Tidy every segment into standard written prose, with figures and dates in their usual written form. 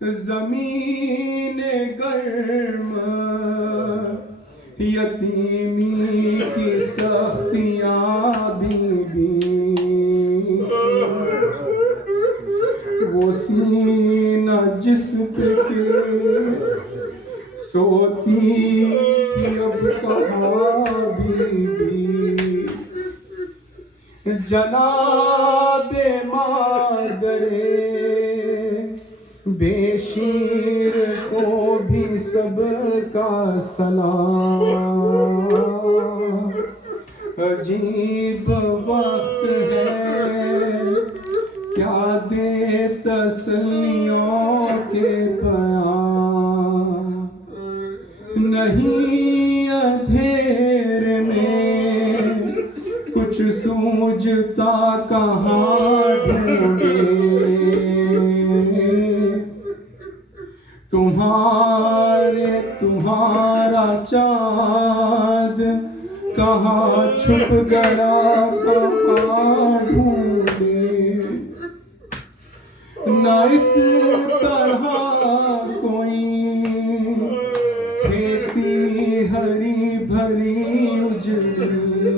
ज़मीन गर्म यतीमी की सख्तियाँ बीबी, वो सीना जिस पे के सोती थी अब कहाँ बीबी। जनाबे मादरे बेशीर को भी सबका सलाम। अजीब वक्त है क्या दे तसल्लियों के बयान, नहीं अंधेरे में कुछ सूझता कहाँ ढूंढे। तुम्हारा चाँद कहाँ छुप गया कहाँ ढूंढे। न इस तरह कोई खेती हरी भरी उजली,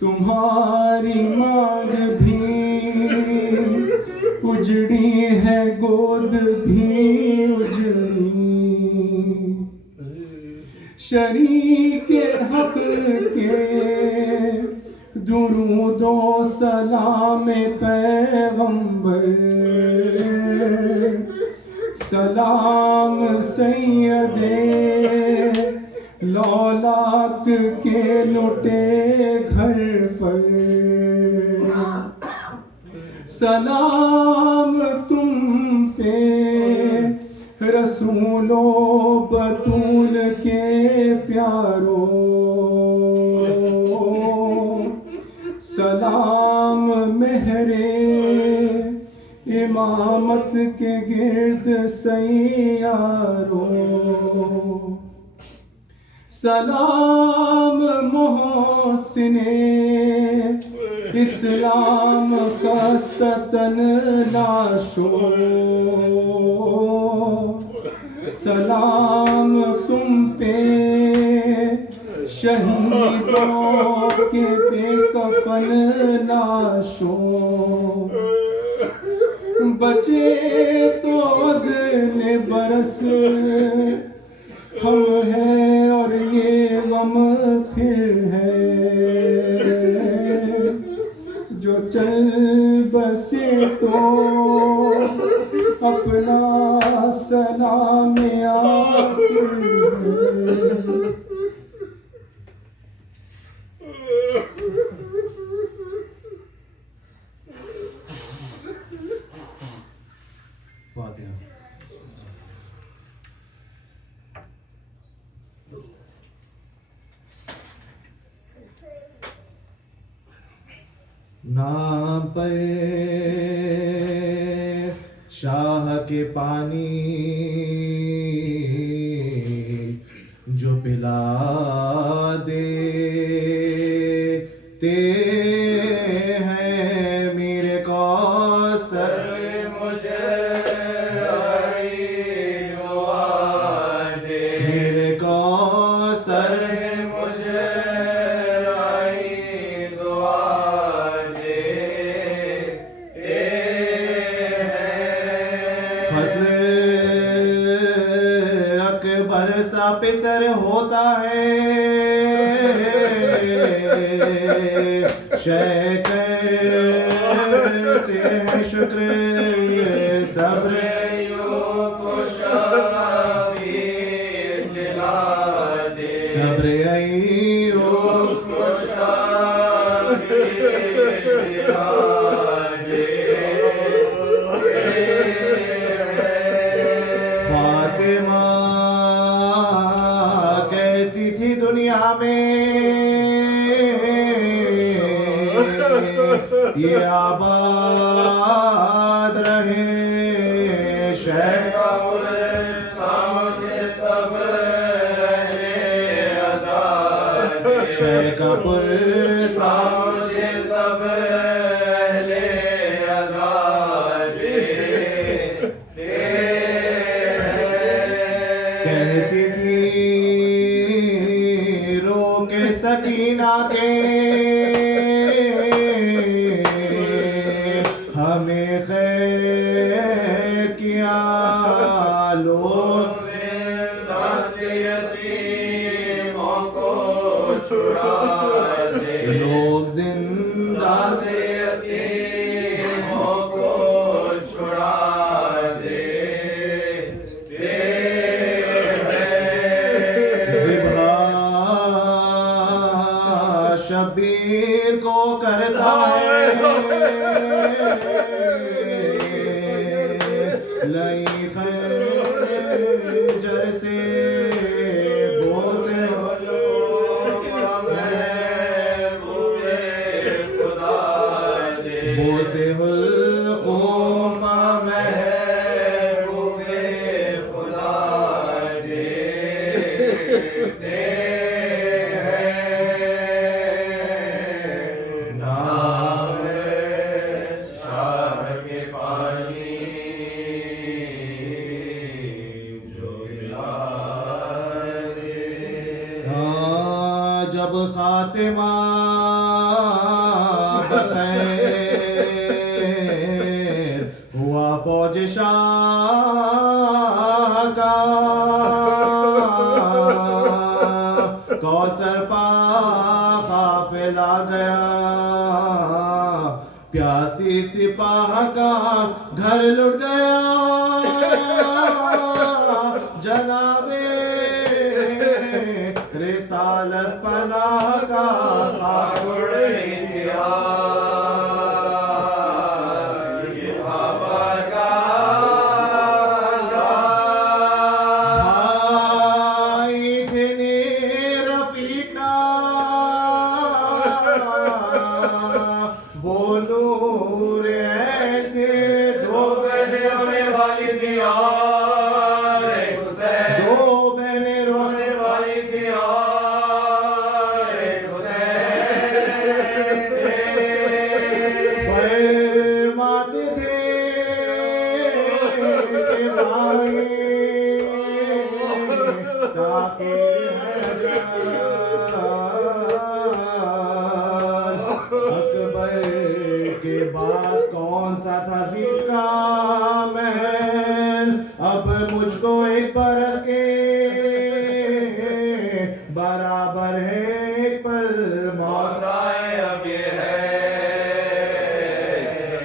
तुम्हारी मांग भी उजड़ी है गोद भी उजड़ी। शरीके हक के दुरूदो सलाम पैगंबर, सलाम सैयदे लौलाक के लुटे घर पर। सलाम तुम पे रसूलो बतूल के प्यारो, सलाम मेहरे इमामत के गिर्द सैयारो। सलाम मोहसिने इस्लाम कस्ततन लाशो, सलाम तुम पे शहीदों के बेकफन लाशों। बचे तो अगले बरस हम हैं और ये गम फिर है, जो चल बसे तो अपना सलाम आखिर है। नाम पर शाह के पानी जो पिला देते हैं मेरे कौसर, मुझे मेरे कौसर मुझे सा पिसर होता है शय करते हैं शुक्र सब्र सब्र फातिमा कहती थी दुनिया में ये आबाद रहे शहर शेखपुर सामने सब अहले आज़ादी हमें खैर किया लोग यतीमों को छुड़ा दे, लोग जिंदा से यतीमों को छुड़ा दे। ज़िबा शबीर को करता है लई खंजर से बोसे बोसे हुल्क़ुम महबूबे खुदा देखते हैं नाम शाह के पानी जो पिला दे। जब खातिमा बखैर हुआ फौज शाह का कौसर पा काफिला गया प्यासी सिपाह का घर लुट गया जनाबे रिसालत पनाह का खाकुड़ दिया ये हवा का भाई थे रफीका वो नूर थे दो बहने रोने वाली थी और एक हुसैन, दो बहने रोने रोने वाली थी और एक हुसैन फरमाते थे कि भाई ताके अकबर के बाद कौन सा था जिसका महल अब मुझको एक बरस के बराबर है एक पल मौत मौताए अब ये है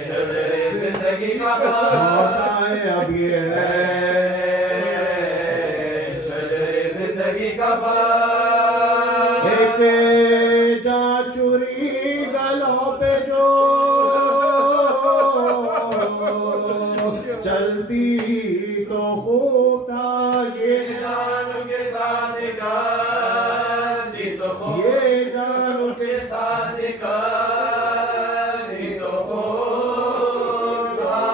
शजरे जिंदगी का मौत आए अब ये है शजरे जिंदगी का एक जा चुरी गलों पे जो चलती तो खूब था ये जान के साथ निकाली तो खूब, ये जान के साथ निकाली तो खूब था।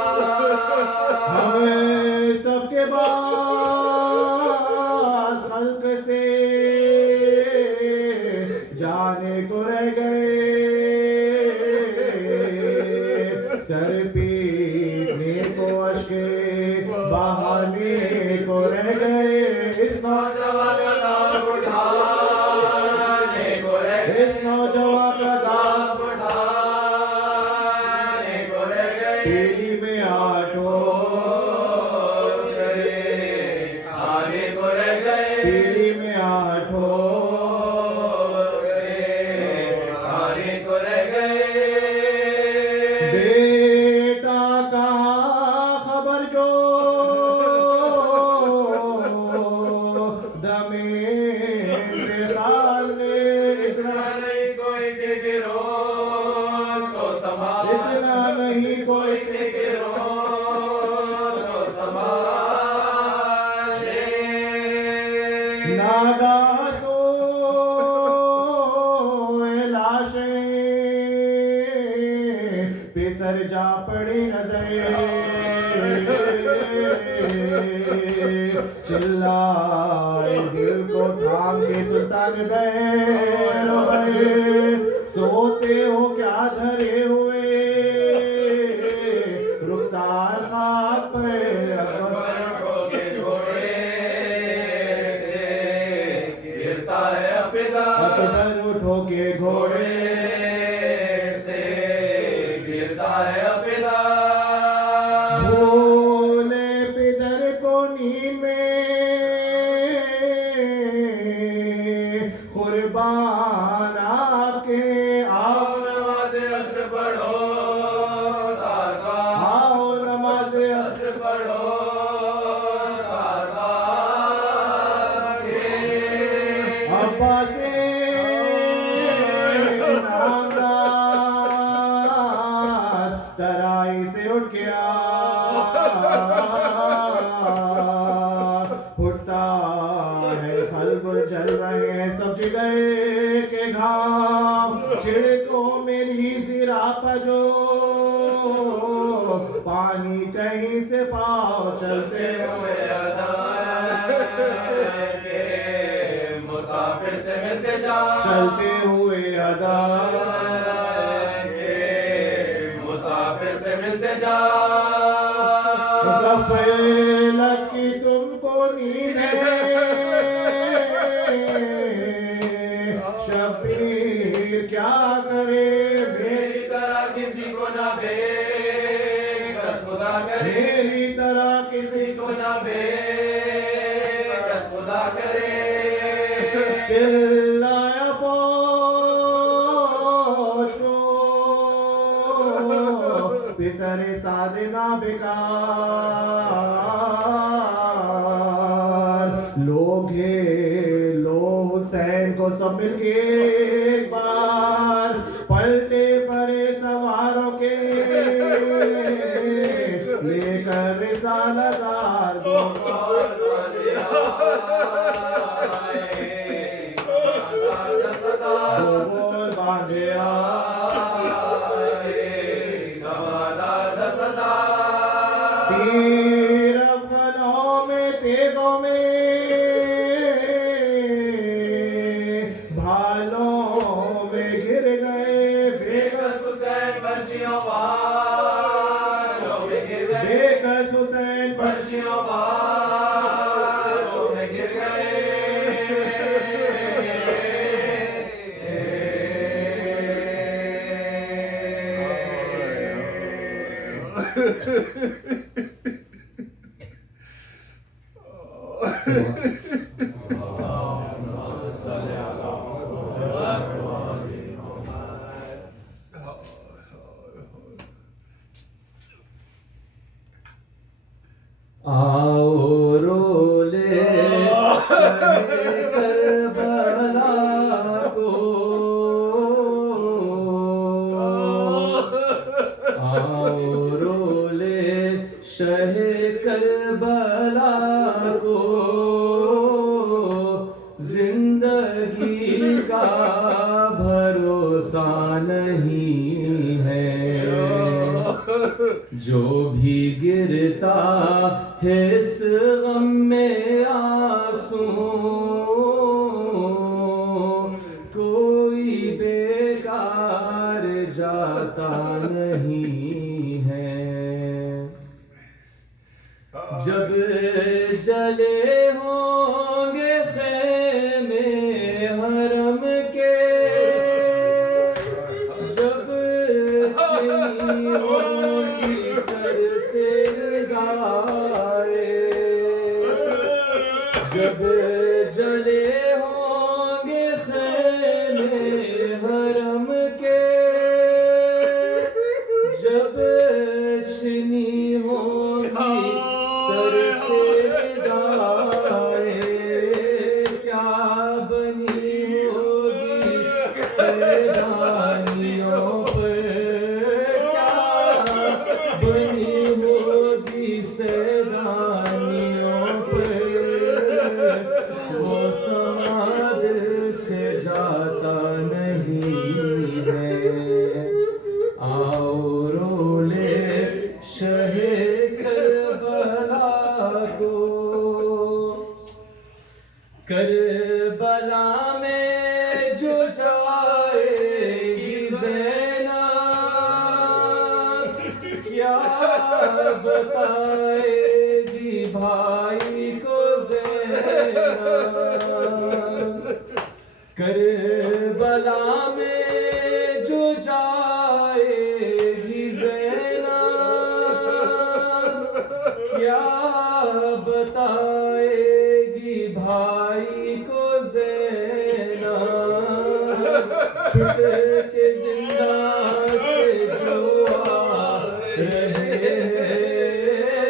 हमें सबके बाद खल्क से जाने को रह गए सर पीटने को अश्के बहाने को रह गए इस नौजवान का नाम उठाने को रह गए, इस नौजवान का दाम नाम उठाने को रह गए। पीली में आठों आने को रह गए, पीली में आठों आने को रह गए। बेटा कहाँ खबर जो दमे इंतकाल ने इतना नहीं कोई के गिरोह को संभाल, इतना नहीं कोई के गिरोह को संभाले। नागा तो लाशें पेसर जा पड़ी नजर चिल्लाए दिल को थाम के सुल्तान बैर सोते हो क्या धरे हुए रुखसार खाक पे अकबर के घोड़े से गिरता है अपिदा, अकबर उठो के घोड़े घोड़े से गिरता है अपिदा। पढ़ो सात बार के। अब्बास तराई से उठ गया, फुटता है खल्ब, जल रहे हैं सब जिगर के घाम, छिड़को मेरी सिरा पर जो पानी कहीं से पाओ, चलते हुए के मुसाफिर से मिलते जा, चलते हुए अदा मुसाफिर से मिलते जा। गफलत की तुमको नींद है, शबीर क्या करे, मेरी तरह किसी को ना बेकस खुदा करे, मेरी तरह किसी किसी को ना बेकस खुदा करे। चिल्लाया फौज को, पिसरे साधना बेकार, लोग लो हुसैन को सब मिलके एक बार, पलटे परे सवारों के लेकर रिसालदार दो बोल बांधे तीर अफगानों में तेगों में भालों में गिर गए, बेकस हुसैन बंशियों वालों में गिर गए, बेकस हुसैन बंशियों वालों में गिर गए। आओ रोले करबला को, आओ रोले शह करबला को, जिंदगी का भरोसा नहीं है, जो भी गिरता है इस गम में आंसू, कोई बेकार जाता नहीं है। जब जले होंगे खेमे हरम के, जब चली होगी सर से गाए, जब जले होंगे खेमे हरम के, जब चली होगी सर से गाए, क्या बनी होगी सैलानियों पर, क्या बनी होगी सैलानियों पर, वो समाद से जाता नहीं है। आओ रोले शहे करबला को, करबला में जो जाएगी ज़ैनब, क्या बताएगी भाई को ज़ैनब, करबला में जो जाएगी ज़ैनब, क्या बताएगी भाई को ज़ैनब, छुट के जिंदा से जो आ रहे हैं,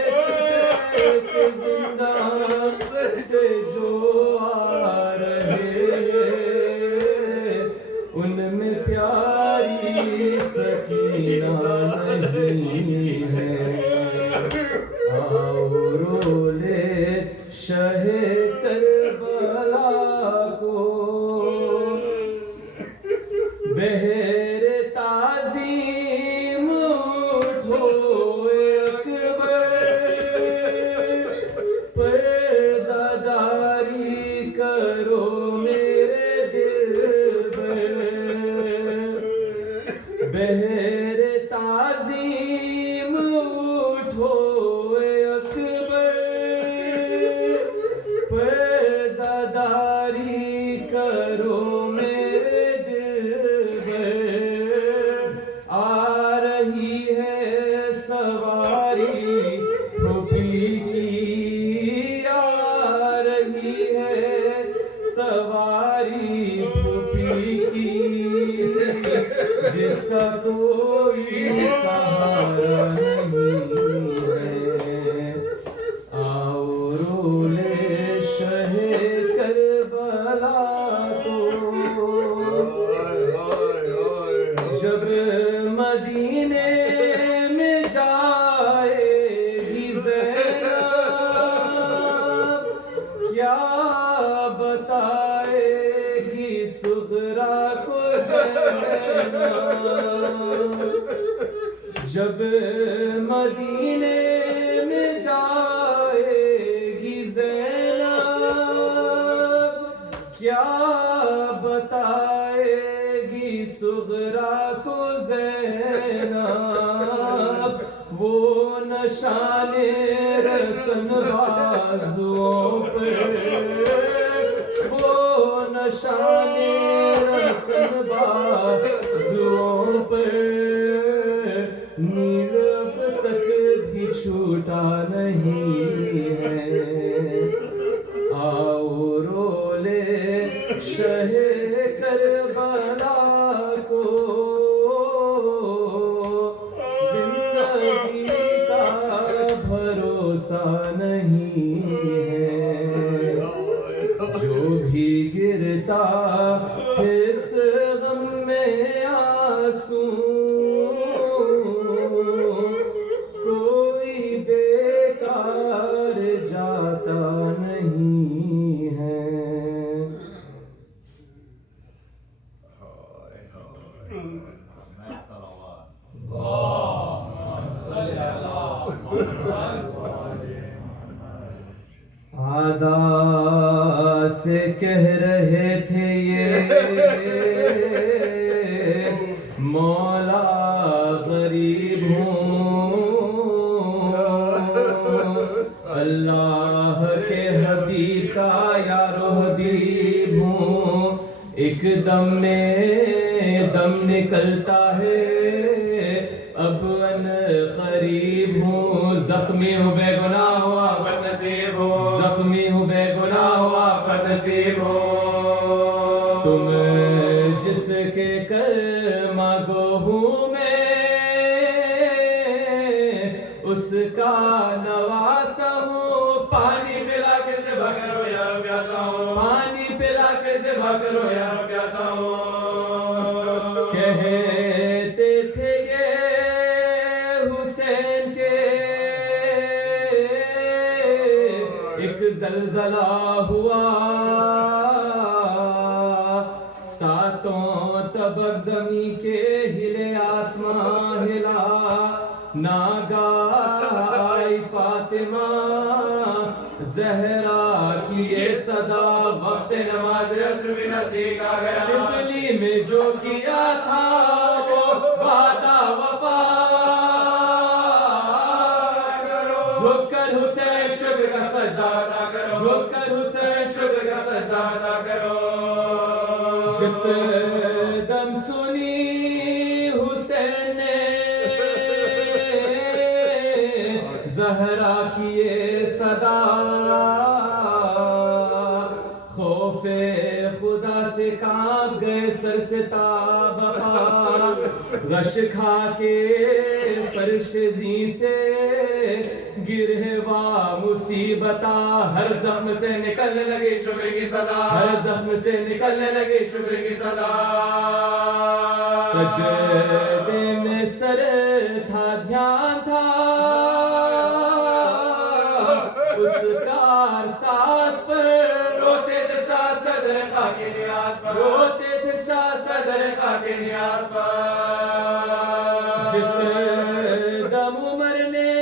होए अकबर पर्दादारी करो मेरे दिलबर आ रही है सवारी फूफी की आ रही है सवारी फूफी की जिसका कोई सहारा नहीं है आओ रोले शहे करबला को जब मदीने में जाएगी ज़ैनब क्या बताएगी सुगरा को ज़ैनब जब मदीने में जाएगी ज़ैनब क्या बताएगी सुगरा को ज़ैनब वो नशाने रसन बाजुओं पर वो नशाने रसन बाजुओं पर नीलब तक भी छूटा नहीं है आओ रोले शहे करबला को जिंदगी का भरोसा नहीं है जो भी गिरता इस गम में आंसू कोई बेकार जाता नहीं है आदा से कह रहे थे ये मौला गरीब हूँ अल्लाह के हबीब का यारो हबीब हूँ एक दम में दम निकलता है अब अन करीब हूँ जख्मी हूँ बेगुनाह हुआ नसीब हो जख्मी हूँ बेगुनाह हुआ नसीब हो तुम जिसके कलमा गो हूँ मैं उसका नवासा हूँ पानी पिला के से भगरो यार प्यासा हो पानी पिला के से भगरो यार प्यासा हो कहते थे ये हुसैन के एक जलजला हुआ सातों तबक जमी के हिले आसमां हिला नागा आई फातिमा जहरा की ये सदा वक्त नमाज असर भी नजदीक आ गया तिफली में जो किया था वो वादा वफा झुककर हुसैन शुक्र का सजदा अदा करो झुककर हुसैन शुक्र का सजदा अदा करो जिस दम सुनी हुसैन ने जहरा की ये सदा खौफे खुदा से कांप गए सर से ताबा गश खा के फर्श जी से गिरहवा मुसीबता हर जख्म से निकलने लगे शुक्र की सदा हर जख्म से निकलने लगे शुक्र की सदा सजदे में सर था ध्यान था उसका सास पर रोते थे शाह सदर खाके नियाज पर रोते थे शाह सदर सदर खाके नियाज पर जिस दम उमर ने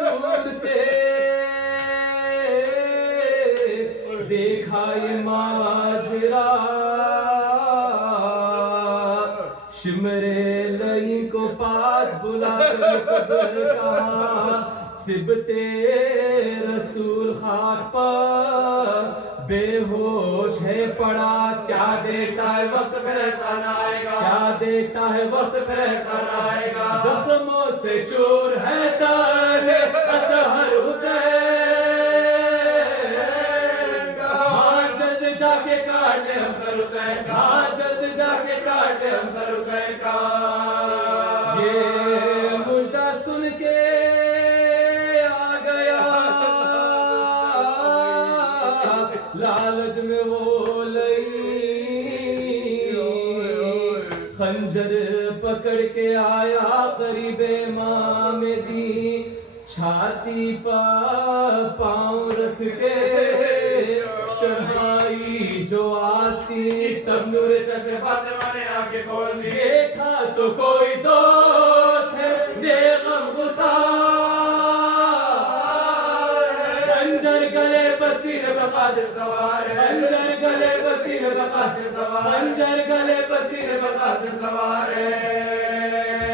दूर से देखा ये माजरा शिमरे लई को पास बुला सिबते रसूल खाक पर बेहोश है पड़ा, क्या देखता है वक्त फिर ऐसा न आएगा, क्या देखता है वक्त फिर ऐसा न आएगा। जख्मों से चूर है तर अतहर हुसैन का, हाँ जल्द जाके काट ले हम सर हुसैन का, हाँ जल्द जाके काट ले हम सर हुसैन का। ये मुझदा सुन के लालच में वो लई खंजर पकड़ के आया करीबे माँ में दी, छाती पर पाँव रख के चढ़ाई जो आस्ती, तब नूर चश्मे फातिमा ने आंखें खोल दी, देखा तो कोई दोस्त है दे गम गुसार, खंजर गले पसीने बकादिर सवार, खंजर गले पसीने बकादिर सवार, खंजर गले पसीने बकादिर सवार।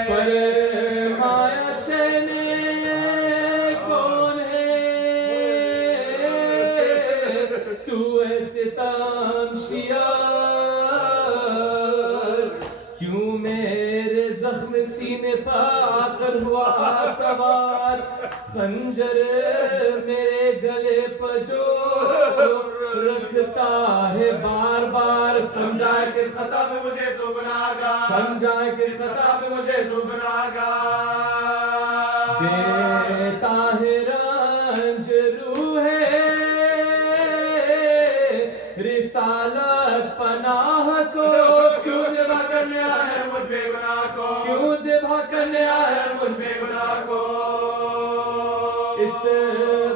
पर माया शैने कौन है तू ऐसे तामशियार, क्यों मेरे जख्म सीने पाकर हुआ सवार, खंजर मेरे गले पर जो रखता है बार बार, समझाए किस खता में मुझे तू गुनाहगार, समझाए किस खता में मुझे तू गुनाहगार। देता है रंज रूहे रिसालत पनाह को, क्यों ज़िबा करने आया है मुझ बेगुनाह को, क्यों ज़िबा करने आया है मुझ बेगुनाह को। इस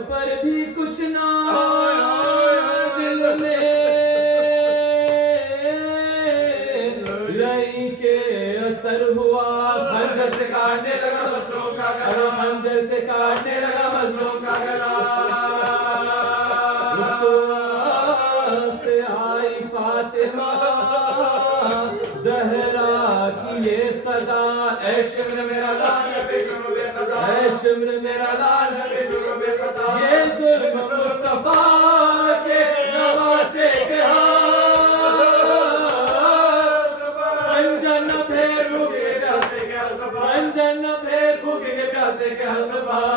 पर भी कुछ ना दिल में लई के असर हुआ, खंजर से काटने लगा मजलूम का गला, खंजर से काटने लगा मजलूम का गला। उस वक्त आई फातिमा ज़हरा की ये सदा, ऐ शिम्र मेरा लाल नबी जुनूबे क़दा, ऐ शिम्र मेरा लाल नबी जुनूबे क़दा, ये जुल्म मुस्तफा के नवासे के हाथ, खंजर न फेर भूखे के प्यासे के हल्क पर, खंजर न फेर भूखे के प्यासे के हल्क पर।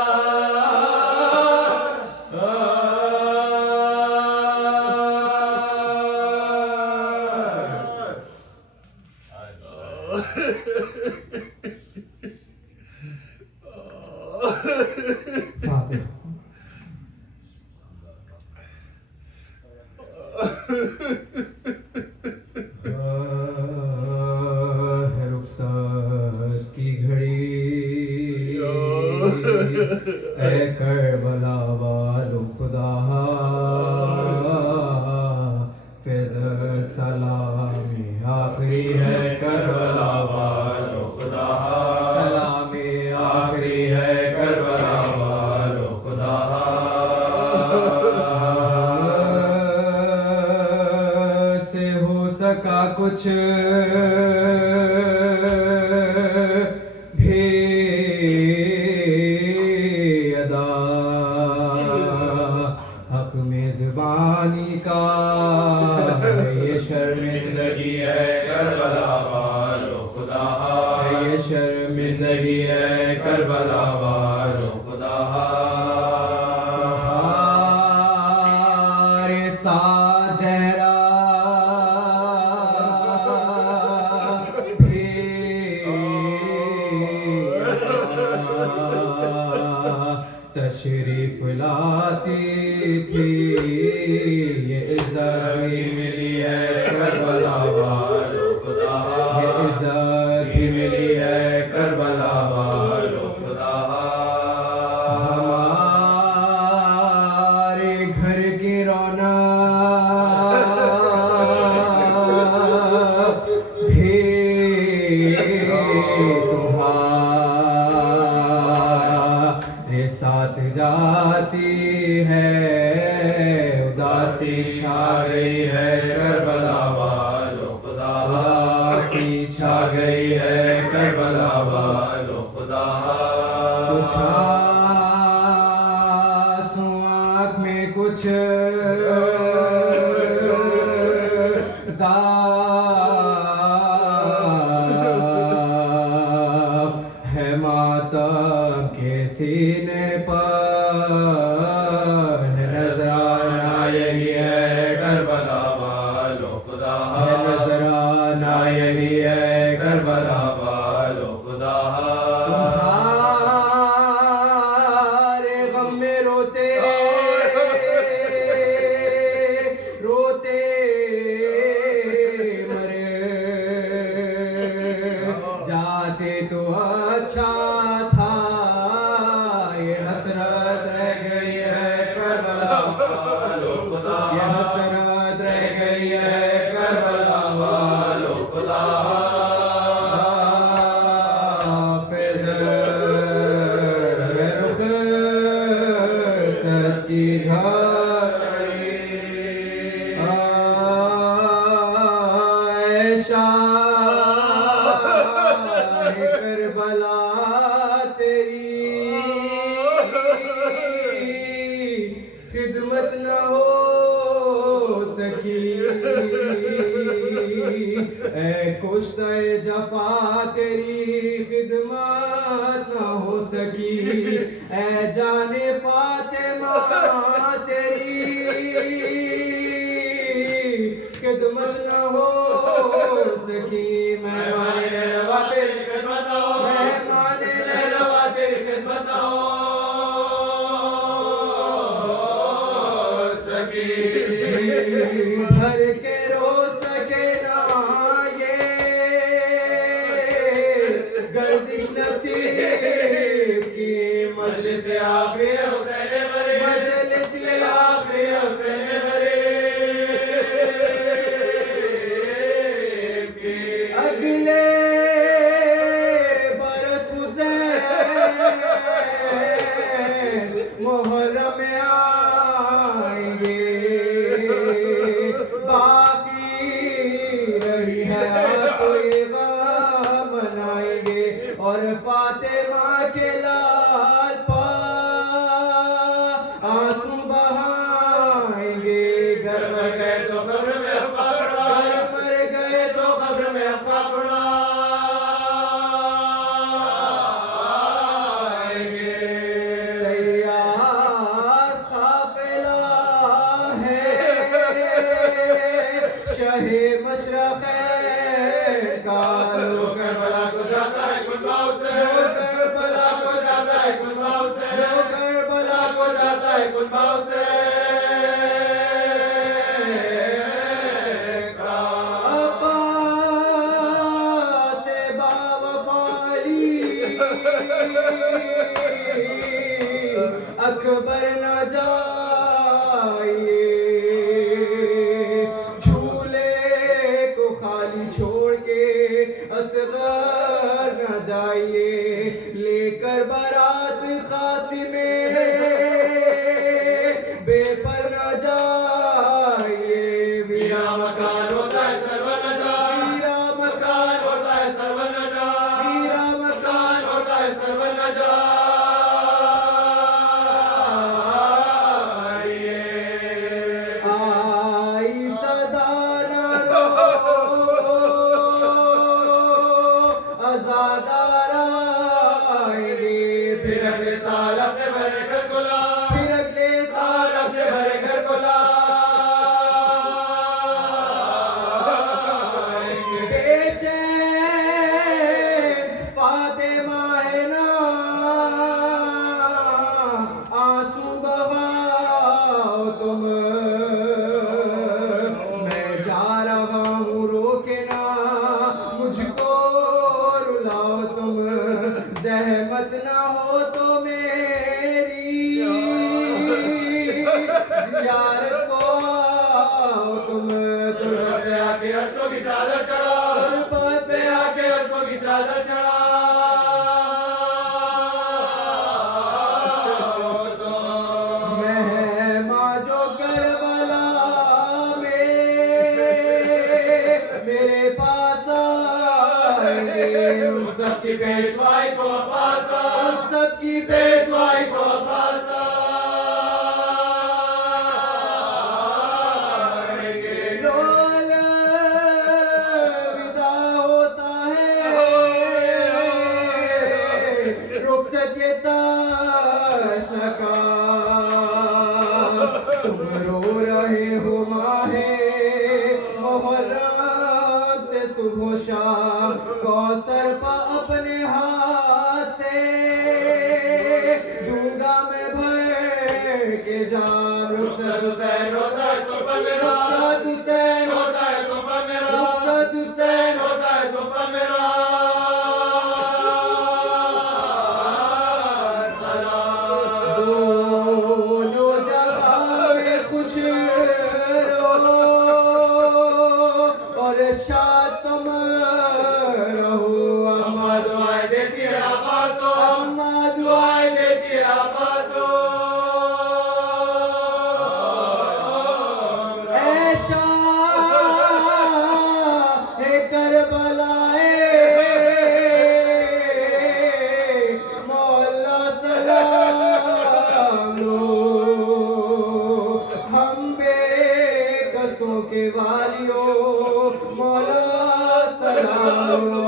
रुखसत की घड़ी ऐ करबला वालों खुदा फैज़ सलामी आखिरी है करबला वालों खुदा, सलामी आखिरी है करबला वालों खुदा। से हो सका कुछ भी अदा, हक में ज़ुबानी का ये शर्मिंदगी है करबला वालों खुदा, ये शर्मिंदगी है करबला वालों खुदा। तुम्हारे साथ ज़हरा भी तशरीफ लाती थी, ये इज़्ज़त भी मिली है करबला वालों खुदा, ये इज़्ज़त भी मिली है करबला वालों खुदा। हमारे घर की रौनक भी तुम्हारे साथ जाती है, उदासी छा गई है करबला वालों खुदा, उदासी छा गई है करबला वालों खुदा। आंसू आँख में कुछ दाग है मातम के सीने पर नजराना यही है करबला वालों खुदा नजराना यही है करबला वालों खुदा तुम्हारे गम में रोते रोते मरे जाते तो अच्छा था ये हसरत रह गई है करबला वालों खुदा ये हसरत रह गई है करबला वालों खुदा हाफिज़ रुख सच्ची घड़ी शाह करबला तेरी खिदमत न हो सकी ऐ कुश्ते जफा तेरी खिदमत न हो सकी ऐ जाने फातिमा तेरी खिदमत न हो सकी मैं माने रहवा तेरी खिदमत हो मैं माने रहवा तेरी खिदमत हो सकी भर के रो सके ना ये गर्दिश नसीब की मजलिस आखिरी हुसैन बरे मजलिस आखिरी हुसैन बरे अगले बरस हुसैन मुहर्रम में आएंगे बाकी रही है तो ये गम मनाएंगे और फातिमा के लाल पर आंसू बहाएंगे घर में गए तो कब्र में अब्बा पड़ा मर गए तो कब्र में अब्बा पड़ा तैयार काफिला है शहे मशरक़ का लो करबला को जाता है कुर्बान से करबला को जाता है कुर्बान से करबला को जाता है कुर्बान से अब्बास से बावफाली अकबर न जाइए झूले को खाली छोड़ के असगर न जाइए लेकर बारात खासिमे बेपर न जाइए वीरा मकान होता है सर्वन जा वीरा मकान होता है सर्वन जा वीरा मकान होता है सर्वन जा आई सदा न रो आजादार आएंगे फिर अगले साल अपने भरे घर को ला फिर अगले साल अपने भरे घर को ला बेचैन फातिमा है ना आंसू बहाओ तुम मैं जा रहा हूँ रोके ना मुझको रुलाओ तुम जहमत ना हो तो मेरी जश्न का तुम रो रहे हो माहे मुहर्रम से सुबह शाम कौसर पर अपने हाथ से दूंगा मैं भर के जाम रुखसत हुसैन होता है तो पर मेरा रुखसत हुसैन होता है तो पर मेरा रुखसत हुसैन होता है तो पर मेरा दोनों जगह में खुश रहो और शाद तुम रहो अम्मा दुआएं देती है आबादों अम्मा दुआएं देती है आबादों ऐशा है करबलाए मौला सलाम लो हम बेकसों के वालियों मौला सलाम लो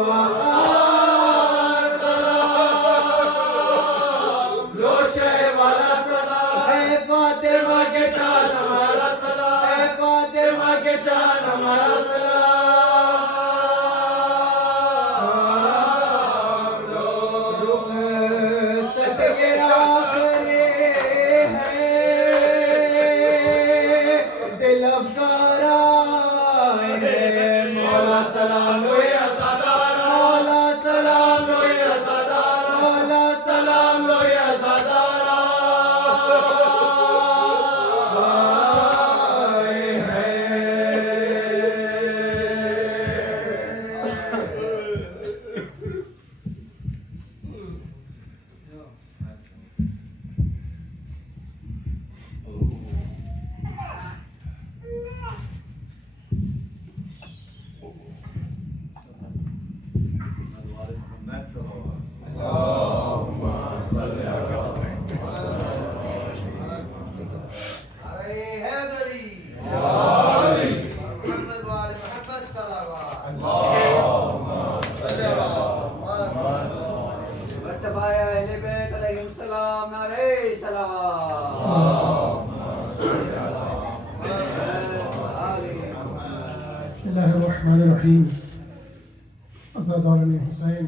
लो शह वाला सलाम ऐ फातिमा के चाँद हमारा सलाम ऐ फातिमा के चाँद हमारा सलाम रुखसत ये आखिरी है दिल अफगारा है मौला सलाम लो या सादारा मौला सलाम लो या सादारा मौला सलाम लो या सादारा बिस्मिल्लाहिर्रहमानिर्रहीम। अज़ादारन हुसैन,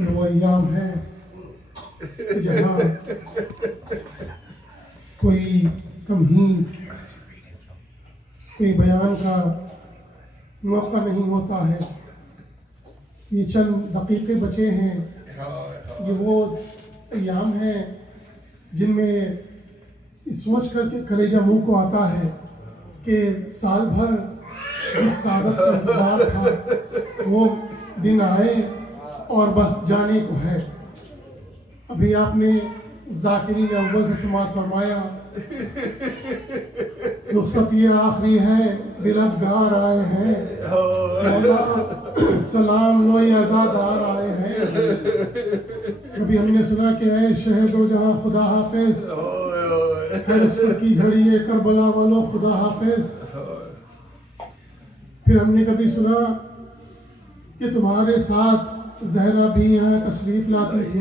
ये वो अय्याम है जहाँ कोई तमहीद कोई बयान का मौका नहीं होता है। ये चंद दकीक़े बचे हैं, ये वो अय्याम हैं जिनमें सोच करके कलेजा मुंह को आता है कि साल भर जिस सादत का इंतजार था वो दिन आए और बस जाने को है। अभी आपने ज़ाकिरीन अव्वल से समाअत फरमाया, रुखसत ये आखिरी है दिल अफगार आए हैं मौला सलाम लो ये आज़ादार आए हैं। कभी हमने सुना कि ऐ शहदो जहाँ खुदा हाफिज है रुखसत की घड़ी है करबला वालों खुदा हाफिज। फिर हमने कभी सुना कि तुम्हारे साथ ज़हरा भी यहाँ तशरीफ लाती थी,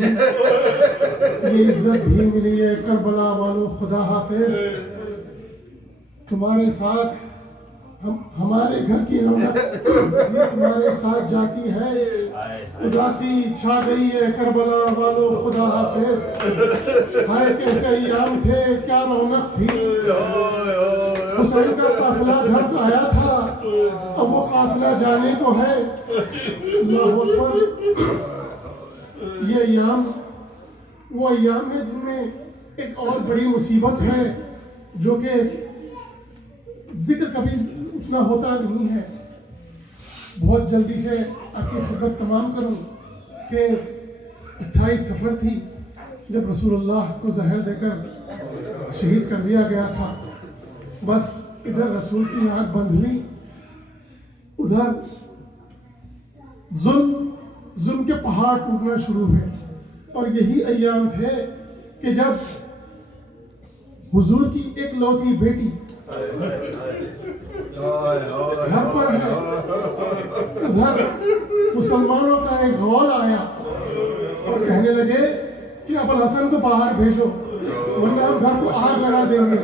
ये इज्जत भी मिली है करबला वालों खुदा हाफिज। तुम्हारे साथ हमारे घर की रौनक ये तुम्हारे साथ जाती है, उदासी छा गई है करबला वालों खुदा हाफिज। हाय कैसे अय्याम थे, क्या रौनक थी। हुसैन का काफिला घर आया था, अब वो काफिला जाने को है। अल्लाहु अकबर। ये अय्याम वो अय्याम है जिसमें एक और बड़ी मुसीबत है जो कि जिक्र कभी उतना होता नहीं है। बहुत जल्दी से आपकी खिदमत तमाम करूं कि 28 सफ़र थी जब रसूलुल्लाह को जहर देकर शहीद कर दिया गया था। बस इधर रसूल की आँख बंद हुई, उधर जुल्म के पहाड़ टूटना शुरू हुए। और यही अय्याम थे कि जब हुजूर की एक लौती बेटी घर पर है, उधर मुसलमानों का एक गौल आया और कहने लगे कि अबुल हसन को बाहर भेजो वरना हम घर को आग लगा देंगे।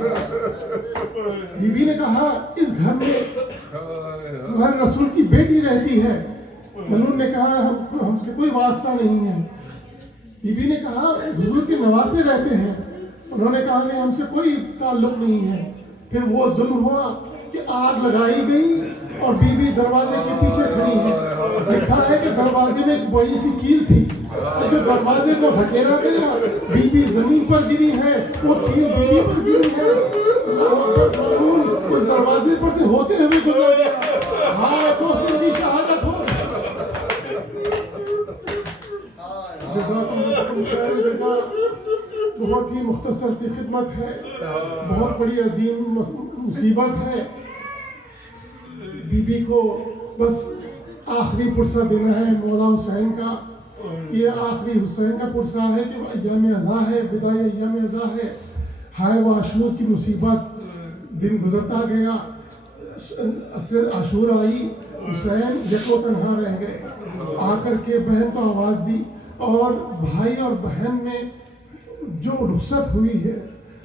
बीबी ने कहा इस घर में हमारे रसूल की बेटी रहती है। मलून ने कहा हमसे कोई वास्ता नहीं है। बीबी ने कहा हुजूर के नवासे रहते हैं। उन्होंने कहा नहीं हमसे कोई ताल्लुक नहीं है। फिर वो जुल्म हुआ कि आग लगाई गई और बीबी दरवाजे के पीछे खड़ी है। लिखा है कि दरवाजे में एक बड़ी सी कील थी और जो दरवाजे को ढकेला गया बीबी जमीन पर गिरी है, वो कील बीबी पर गिरी है। उस दरवाजे पर से होते हुए गुजर गया। हाँ दोस्तों की शहादत हो। बहुत ही मुख्तसर सी खिदमत है, बहुत बड़ी अजीम मुसीबत है। बीबी को बस आखिरी पुरसा देना है मौला हुसैन का। ये आखिरी हुसैन का पुरसा है कि अय्याम अज़ा है, विदाई अय्याम अज़ा है। हाय व आशूर की मुसीबत, दिन गुजरता गया, असर आशूर आई, हुसैन यको तन्हा रह गए। आकर के बहन को आवाज़ दी और भाई और बहन में जो रुखसत हुई है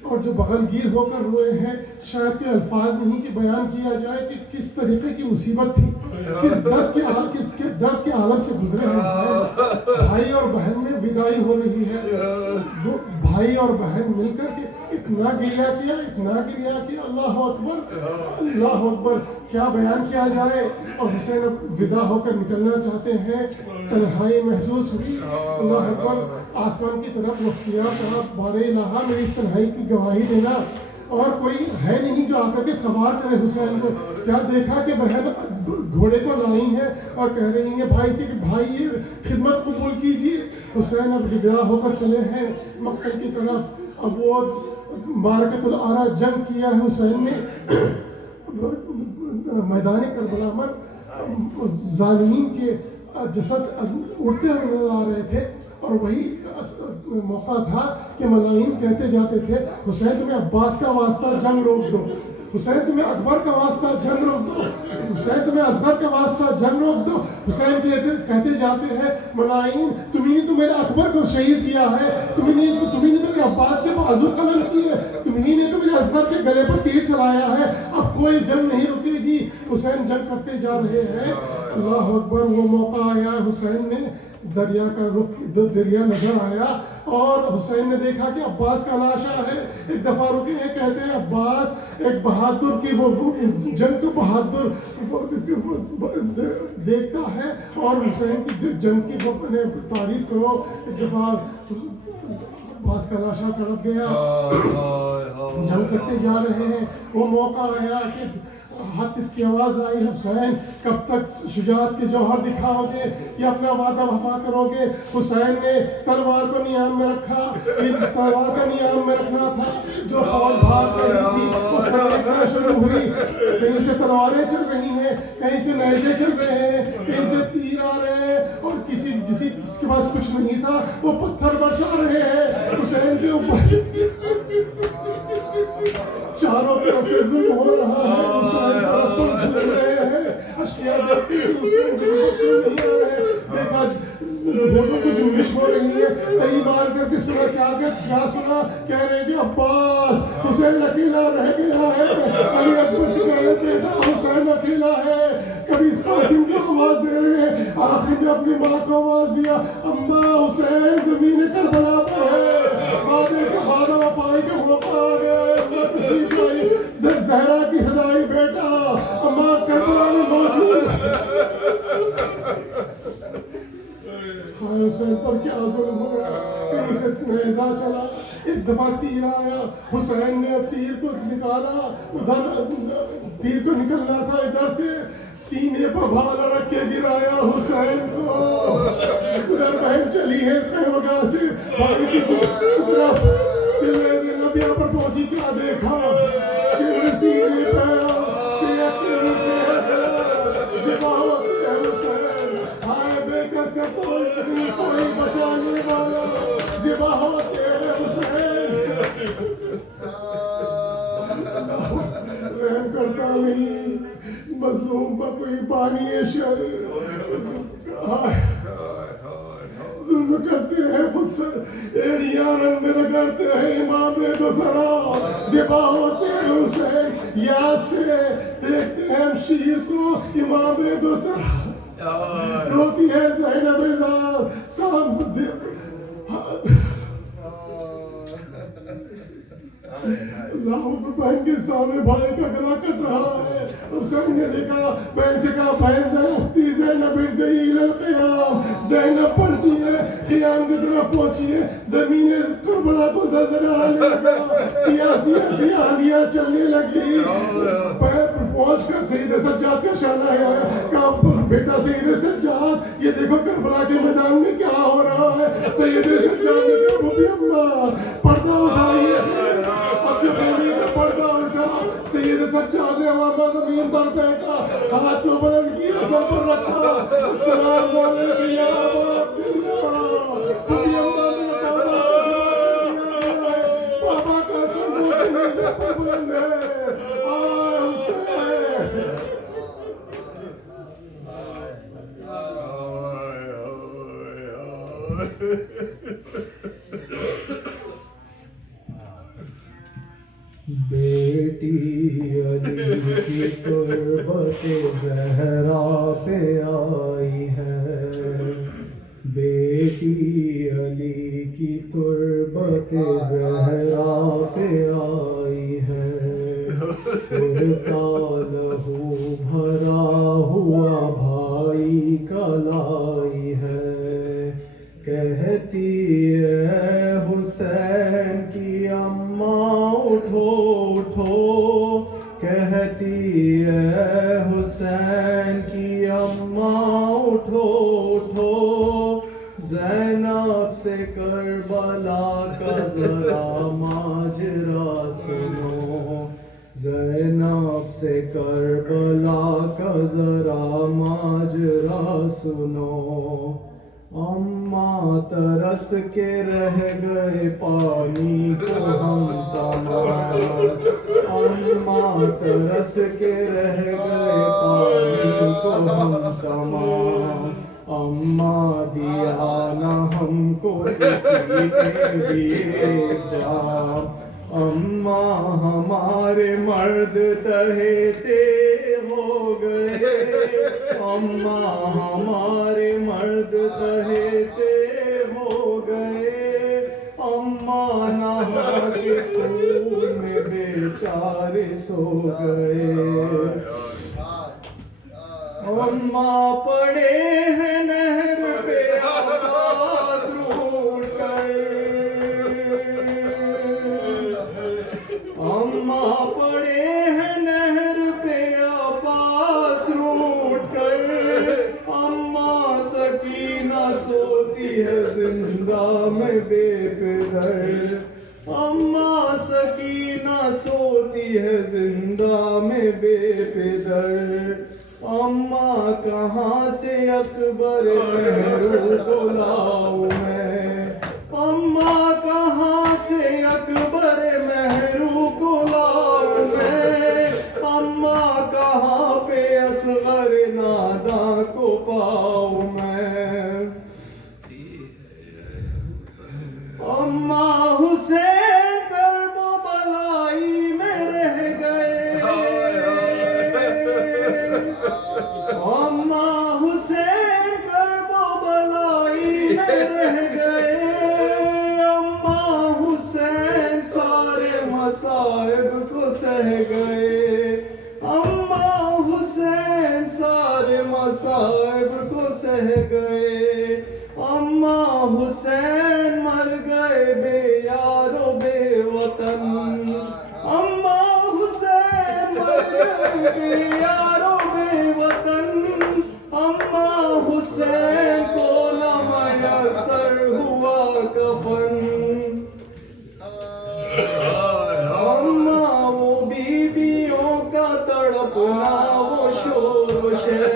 और जो बगलगीर होकर रोए हैं, शायद के अल्फाज नहीं कि बयान किया जाए कि किस तरीके की मुसीबत थी, किस दर्द के आलम से गुजरे हैं हुसैन। भाई और बहन में विदाई हो रही है। वो भाई और बहन मिलकर के इतना गिरिया किया अल्लाह अकबर, क्या बयान किया जाए। और हुसैन अब विदा होकर निकलना चाहते हैं। तन्हाई महसूस हुई। अल्लाह अकबर, आसमान की तरफ रुख किया, कहा बारे इलाहा मेरी इस तन्हाई की गवाही देना। और कोई है नहीं जो आकर के सवार करे हुसैन को। क्या देखा कि बहन घोड़े को लाई है और कह रही है भाई से कि भाई ये खिदमत कबूल कीजिए। हुसैन अब विदा होकर चले हैं मक्का की तरफ। अब वो मारकतुल आरा जंग किया है हुसैन ने। मैदान करबला में जालिमीन के जसद उड़ते हुए नजर आ रहे थे और वही मौका था कि मलाइन कहते जाते थे हुसैन तुम्हें अब्बास का वास्ता जंग रोक दो, हुसैन तुम्हें अकबर का वास्ता जंग रोक दो, हुसैन तुम्हें असगर का वास्ता जंग रोक दो। हुसैन कहते जाते हैं मलाइन तुम्ही ने तो मेरे अकबर को शहीद किया है, तुम्ही ने तो मेरे अब्बास के बाजू कलम किए, तुम्ही ने तो मेरे असगर के गले पर तीर चलाया है। अब कोई जंग नहीं रुकेगी। हुसैन जंग करते जा रहे हैं। अल्लाह अकबर, वो मौका आया हुसैन ने दरिया का रुख, दरिया नजर आया और हुसैन ने देखा कि अब्बास का लाशा है। एक दफा रुके हैं, कहते हैं अब्बास एक बहादुर की वो जंग को बहादुर देखता है और हुसैन की जंग की वो तारीफ करो। एक दफा अब्बास का लाशा तड़प गया। जंग करते जा रहे हैं, वो मौका आया कि हातिफ की आवाज आई, हुसैन कब तक शुजाअत के जौहर दिखाओगे या अपना वादा वफा करोगे। हुसैन ने तलवार को नियाम में रखा। तलवार का नियाम में रखना था। जो फौज भाग रही थी वो सब शुरू हुई। कहीं से तलवारें चल रही हैं, कहीं से नेज़े चल रहे हैं, कहीं से तीर आ रहे हैं और जिसके पास कुछ नहीं था वो पत्थर बरसा रहे हैं हुसैन के ऊपर। चारों तरफ से जुल्म हो रहा है। हुसैन फरस पर झूल रहे हैं। अश्किया देखती है हुसैन से नहीं आ रहे। देखा घोड़ों को जुम्बिश हो रही है। कई बार करके सुना क्या सुना, कह रहे कि अब्बास हुसैन अकेला रह गया है। अली अकबर से कह रहे बेटा हुसैन अकेला है। कभी कासिम की आवाज दे रहे हैं। आखिर में अपनी माँ को आवाज दिया, अम्मा हुसैन जमीन करबला पर है। वादे के वादा वफाई का मौका आ गया। ज़हरा की सदाई बेटा अम्मा करबला में मौजूद। हाय हुसैन पर क्या जुल्म हो गया। कहीं से नेज़ा चला, एक दफा तीर आया। हुसैन ने तीर को निकाला, उधर तीर को निकलना था, इधर से सीने पर भाला रख के गिराया हुसैन को। उधर बहन चली है कैवगा से भाई की तरफ। नबिया पर पहुंची, क्या देखा शिवर सीने पे हाय बेकस का कोई बचाने वाला ज़िबा होते हैं हुसैन। रहम करता नहीं, मजलूम पर कोई बानी है शर, जुल्म करते हैं मुझसे एड़ियां रंग में रगड़ते हैं इमाम दोसरा ज़िबा होते हैं हुसैन यासे देखते हैं शीर को इमाम दोसरा रोती है ज़ैनब साहब बहन के सामने भाई का गला कट रहा है। अब सब ने देखा बहन से कहा बहन ज़ैनब ज़ैनब पलटी है ख़ियाम की तरफ पहुंची है ज़मीन करबला को नजर आने लगा सियासी आंधियां चलने लगी पहुंच कर सईद सज्जाद का शाना है कहा बेटा सईद सज्जाद ये देखो करबला के मैदान में क्या हो रहा है। सईद सज्जाद ने कहा पर्दा उठाइए पर्दा उठा सईद सज्जाद ने हमारा जमीन पर फेंका हाथ को बुलंद किया सर पर रखा अस्सलाम वालेकुम या बाबा का सर बुलंद है बेटी अली की कुर्बत ज़हरा पे आई है बेटी अली की तुरबत ज़हरा पे आई है उनका लहू भरा हुआ भाई का लाई है कहती है हुसैन की अम्मा उठो उठो कहती है हुसैन की अम्मा उठो उठो ज़ैनब से करबला का ज़रा माजरा सुनो ज़ैनब से करबला का ज़रा माजरा सुनो अम्मा तरस के रह गए पानी को हम तमाम अम्मा तरस के रह गए पानी को हम तमाम अम्मा दिया न हमको किसी के लिए जाम अम्मा हमारे मर्द तहेते हो गए अम्मा हमारे मर्द तहेते हो गए अम्मा नहा के खून में बेचारे सो गए अम्मा पड़े हैं नहर पे आवाज रूठ कर अम्मा पड़े हैं नहर पे आवाज रूठ कर अम्मा सकीना सोती है जिंदा में बेपदर अम्मा सकीना सोती है जिंदा में बेपदर अम्मा कहाँ से अकबर मेहरू को लाऊं मैं अम्मा कहाँ से अकबर मेहरू को लाऊं मैं अम्मा कहाँ पे असगर नादा को पाऊं मैं अम्मा हुसैन कर्बो बलाई में रह गए अम्मा हुसैन कर्बो बलाई में रह गए अम्मा हुसैन सारे मसाइब को सह गए अम्मा हुसैन सारे मसाइब को सह गए अम्मा हुसैन मर गए बेयारो बेवतन अम्मा हुसैन मर गए बेयारो बेवतन अम्मा हुसैन को न मयसर हुआ कफन अम्मा वो बीबियों का तड़पना वो शोर शैर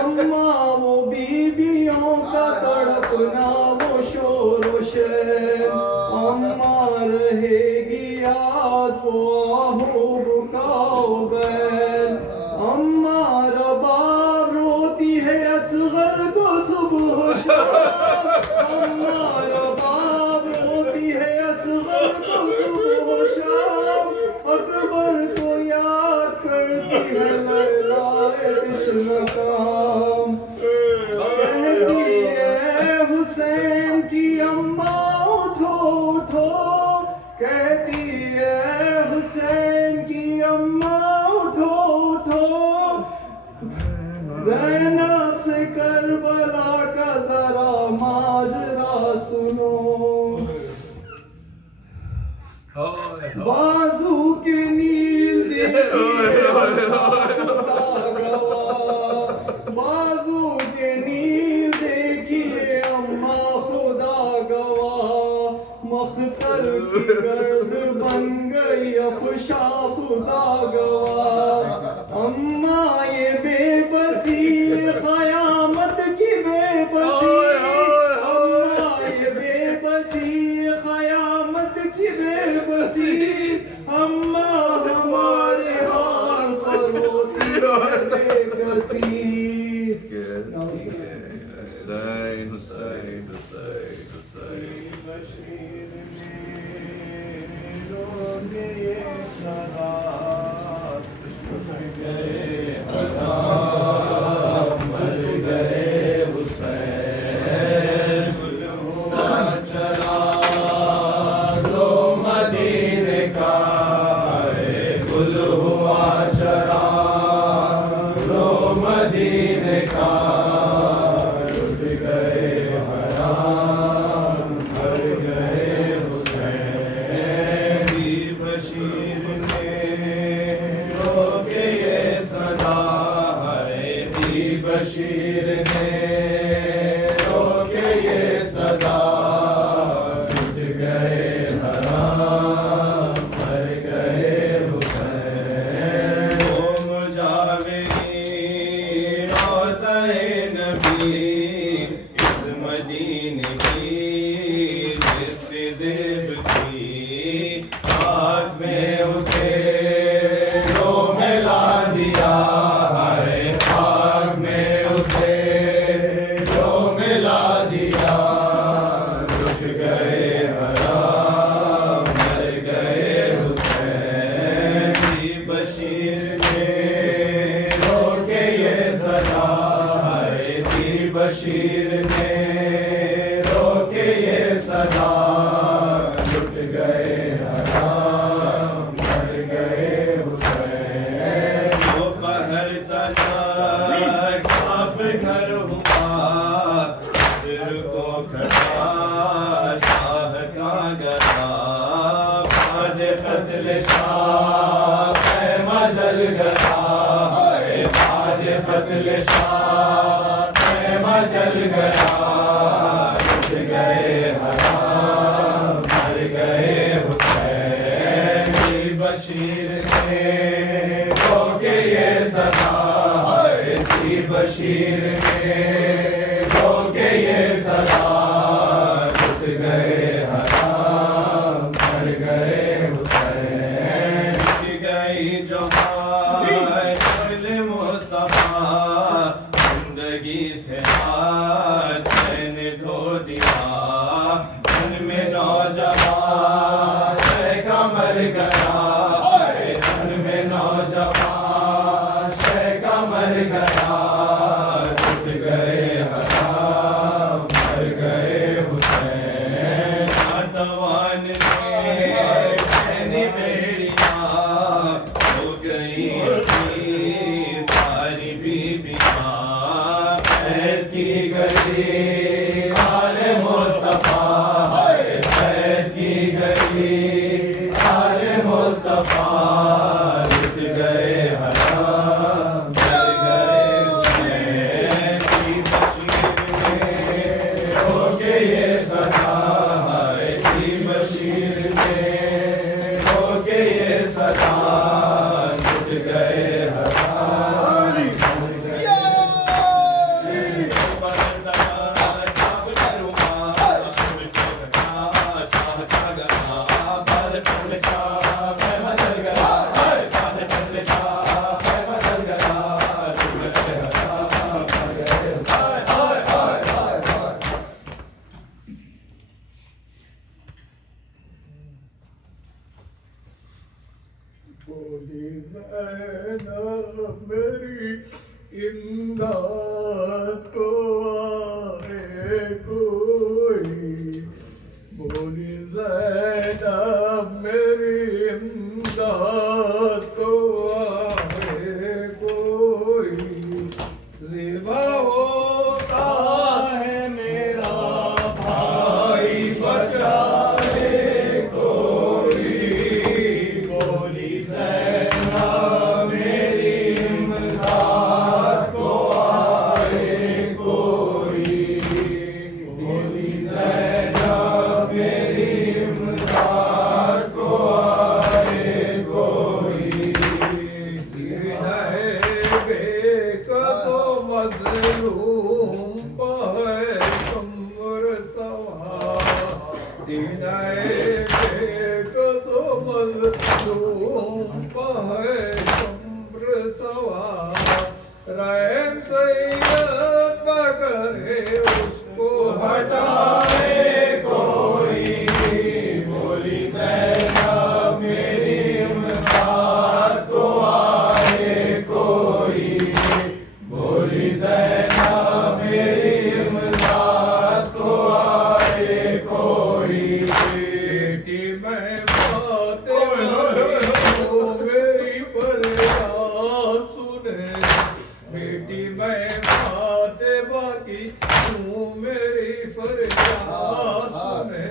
अम्मा वो बीबियों का तड़पना वो शोर शैर अम्मा रहेगी याद वो आहू बुकाओ बैन अम्मा रबाब रोती है असगर को सुबह शाम बाजू के नील देखिए खुदा गवाह, बाजू के नील देखिए अम्मा खुदा गवाह, मख्तर की गर्द बन गई अफशा खुदा गवाह, अम्मा ये बेबसी क़यामत की बेबसी, अम्मा ये बेबसी क़यामत की बेबसी, अम्मा हमारे हाल पर रोती है बेकसी। हुसैन हुसैन हुसैन हुसैन बशीर में रोने ये सदा मर गए मर गए हुसैन, गुल हुआ चरागो मदीने का, गुल हुआ चरागो मदीने का, लुट गए हराम, मर गए हुसैन। बशीर में रोके ये सदा है दी बशीर ने, रोके ये सदा, लुट गए हराम, मर गए हुसैन। ओ मुजाविरी रोज़े नबी, इस मदीने की जिससे ज़िब की, आग में उसे लो मिला दिया है, आग में उसे लो मिला दिया, लुट गए हराम, मर गए हुसैन। बशीर ने रोके ये सदा है, बशीर ने रोके ये सदा, लुट गए हराम, मर गए हुसैन। दोपहर तक काफ घर हुआ, सिर को कटा शाह का गला, बाद कत्ल शाह ख़ैमा जल गया, बाद कत्ल शाह ख़ैमा जल गया, लुट गए हराम, मर गए हुसैन। बशीर ने रोके ये सदा है, बशीर ने रोके ये सदा, लुट गए हराम, मर गए हुसैन। लुट गई जहाँ शक्ल मुस्तफा, जिंदगी से हाथ चैन धो दिया, मन में नौजवान शैका मर गया, मन में नौजवान शैका मर गया, लुट गए हराम, मर गए हुसैन। आतवान ने चैनी बेड़िया, हो गई ऐसी सारी बीबियां, ऐद की गई आले मुस्तफा, ऐद की गई आले मुस्तफा, लुट गए हराम, मर गए हुसैन। की बशीर ने रोके ये सदा है, की बशीर ने रोके ये सदा, लुट गए मेरी इमदाद को आए कोई, बोली ज़ैनब मेरी इमदाद को आए कोई, ज़िबा होता है मेरा भाई बचाए कोई, दीनाए कसो मज़लूम पाए उम्र सवार रहम सैयद करे उसको हटाए कोई बोली ज़ैनब मेरी इमदाद को आए कोई बोली ज़ैनब मेरी इमदाद को आए कोई बेटी मैं बात मेरी फरियाद सुने बेटी मैं बात बाकी तू मेरी फरियाद सुने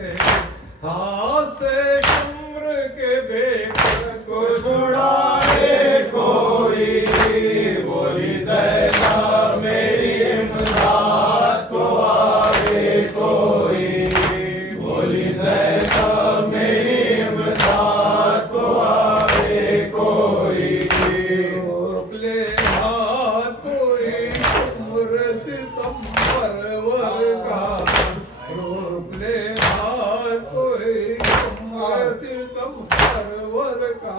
हाथ से उम्र के बेकर को छुड़ाए कोई बोली ज़ैनब मेरी इमदाद को आए कोई बोली ज़ैनब मेरी इमदाद को आए कोई रोक ले हाथ कोई उम्र सितम परवर का रोक ले हाथ कोई उम्र सितम परवर का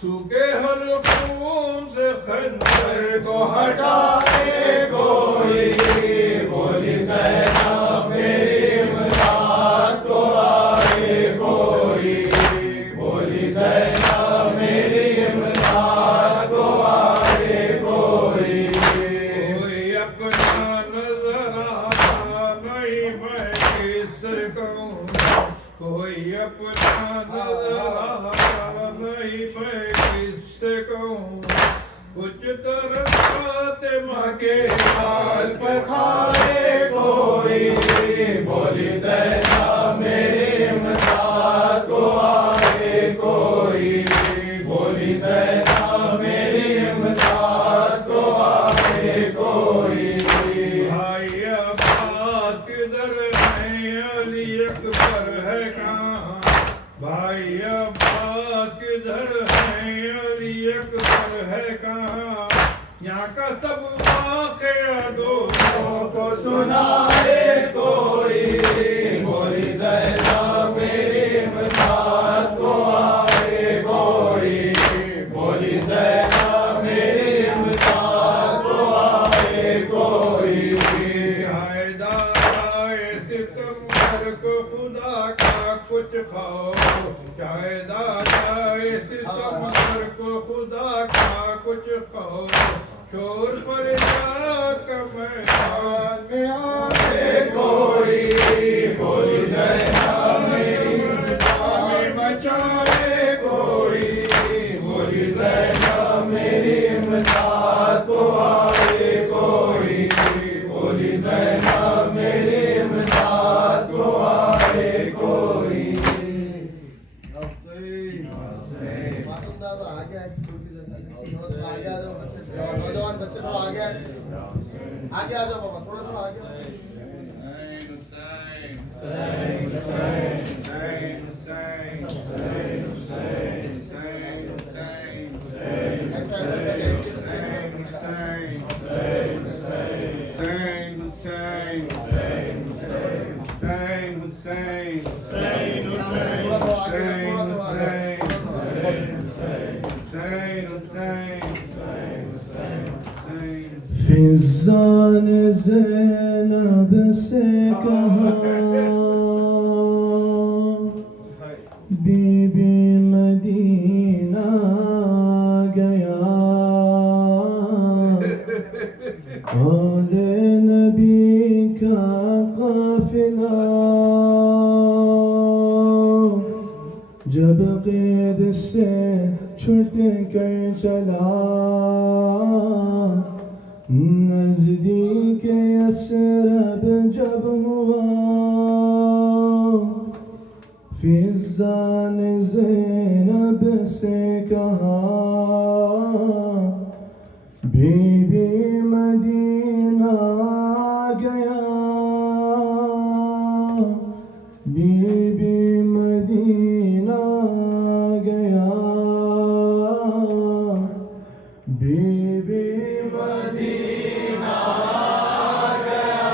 सूखे हलकों से खंजर को हटाए कोई बोली ज़ैनब मेरी इमदाद को आए कोई बोली ज़ैनब मेरी इमदाद को आए कोई अपना नजर आता नहीं मैं किस कहूँ कोई अपना नजर आता नहीं मैं किससे कहूँ कुछ तरसाते माँ के हाल पर खाए कोई बोली ज़ैनब मेरी इमदाद को आए कोई बोली ज़ैनब मेरी इमदाद को आए कोई भाई अब्बास किधर है अली अकबर है कहाँ भाई अब्बास किधर है अली अकबर है कहाँ यहाँ का सब वाक़या दोस्तों को सुनाए कोई बोली ज़ैनब मेरी इमदाद को आए कोई बोली ज़ैनब मेरी इमदाद को आए कोई आए दाए सितमगर को खुदा का कुछ खाओ चाहे दाए सितमगर को खुदा का कुछ खाओ शोर पर जाकर मैदान में आए कोई बोली ज़ैनब मेरी इमदाद मचाए कोई बोली ज़ैनब मेरी इमदाद को आए कोई बोली ज़ैनब मेरी इमदाद को आए कोई नौजवान बच्चे थोड़ा आगे आ जाओ बाबा थोड़ा आगे फिजान ज़ैनब से कहा बीबी मदीना गया औले नबी का काफिला जब क़ैद से छूट कर चला नज़दीक यसरब जब हुआ फिजान ज़ैनब से कहा बीबी मदीना गया बीबी मदीना गया बीबी मदीना गया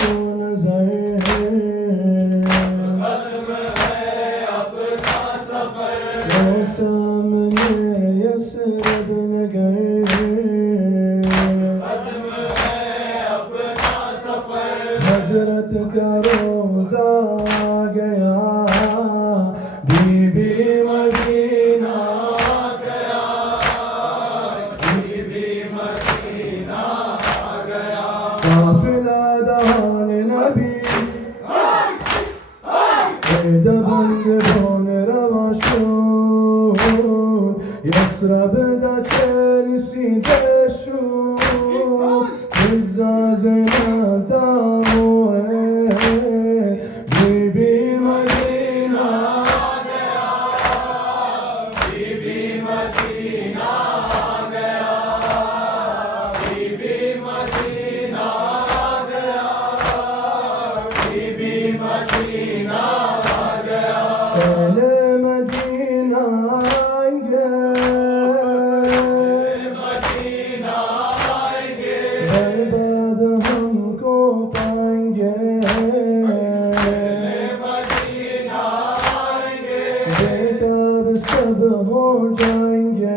को नजर वो सामने यसरब नगर हजरत का रोजा गया बीबी मदीना काफिला दाल नबी दबंग भोन रवाशो يسرب دا تنسي دشو بزازنا داو بيبي مدينة बीबी मदीना गया बीबी मदीना गया बीबी मदीना गया पहले मदीना आएंगे मदीना आएंगे बर्बाद हमको पाएंगे मदीना आएंगे बेटा अब सब हो जाएंगे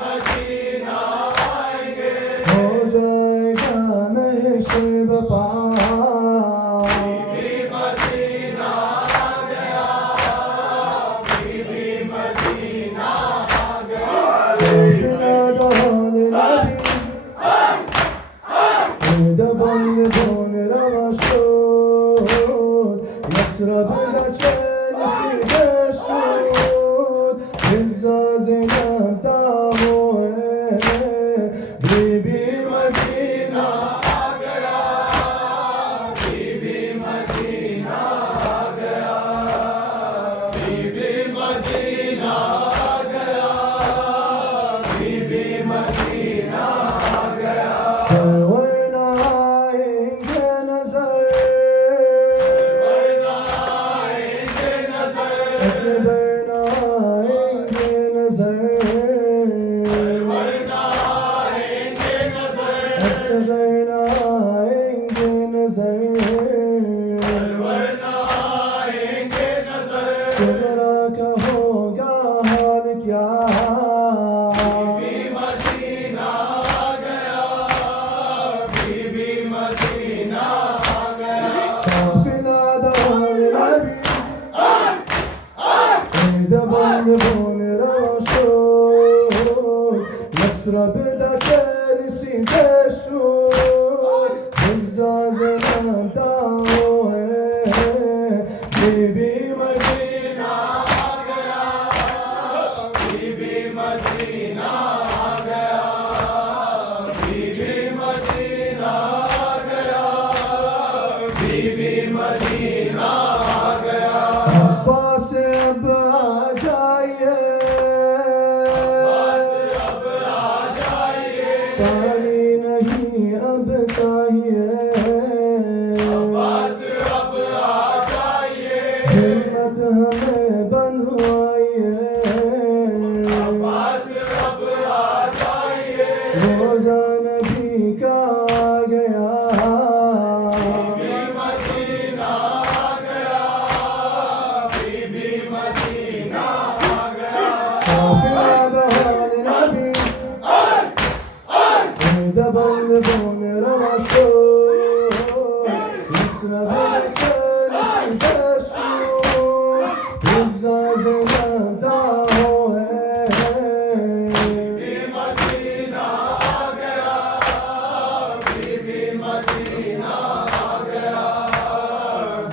मदीना आएंगे हो जाएगा महशर बपा मदीना गया बीबी मदीना गया काफिला दाल नबी दबंग भोन रवाशो يسرب لجن سيدشود بزازنا دامو بيبي مدينة गया बीबी मदीना गया बीबी मदीना गया बीबी मदीना गया सवरना आएंगे नजर आएंगे नजर अकबरना आएंगे नजर आएंगे नजर असगरना आएंगे नजर आएंगे नजर सुगरा का होगा हाल क्या मदीना गया बीबी मदीना गया काफिला दाल नबी दबंग भोन रवाशो يسرب دا تنسي دشو بزازنا داو بيبي मदीना गया बीबी मदीना गया बीबी मदीना गया बीबी मदीना गया अब्बा से अब आ जाइए अब आ जाइए पानी नहीं अब चाहिए बस अब आ जाइए हिम्मत हमें बनवाइए बस अब आ जाइए रोजा नबी का आ गया मदीना गया बीबी मदीना गया काफिला दाल नबी दबंग भोन रवाशो يسرب لجن سيدشو بزازنا داو मदीना गया बीबी मदीना गया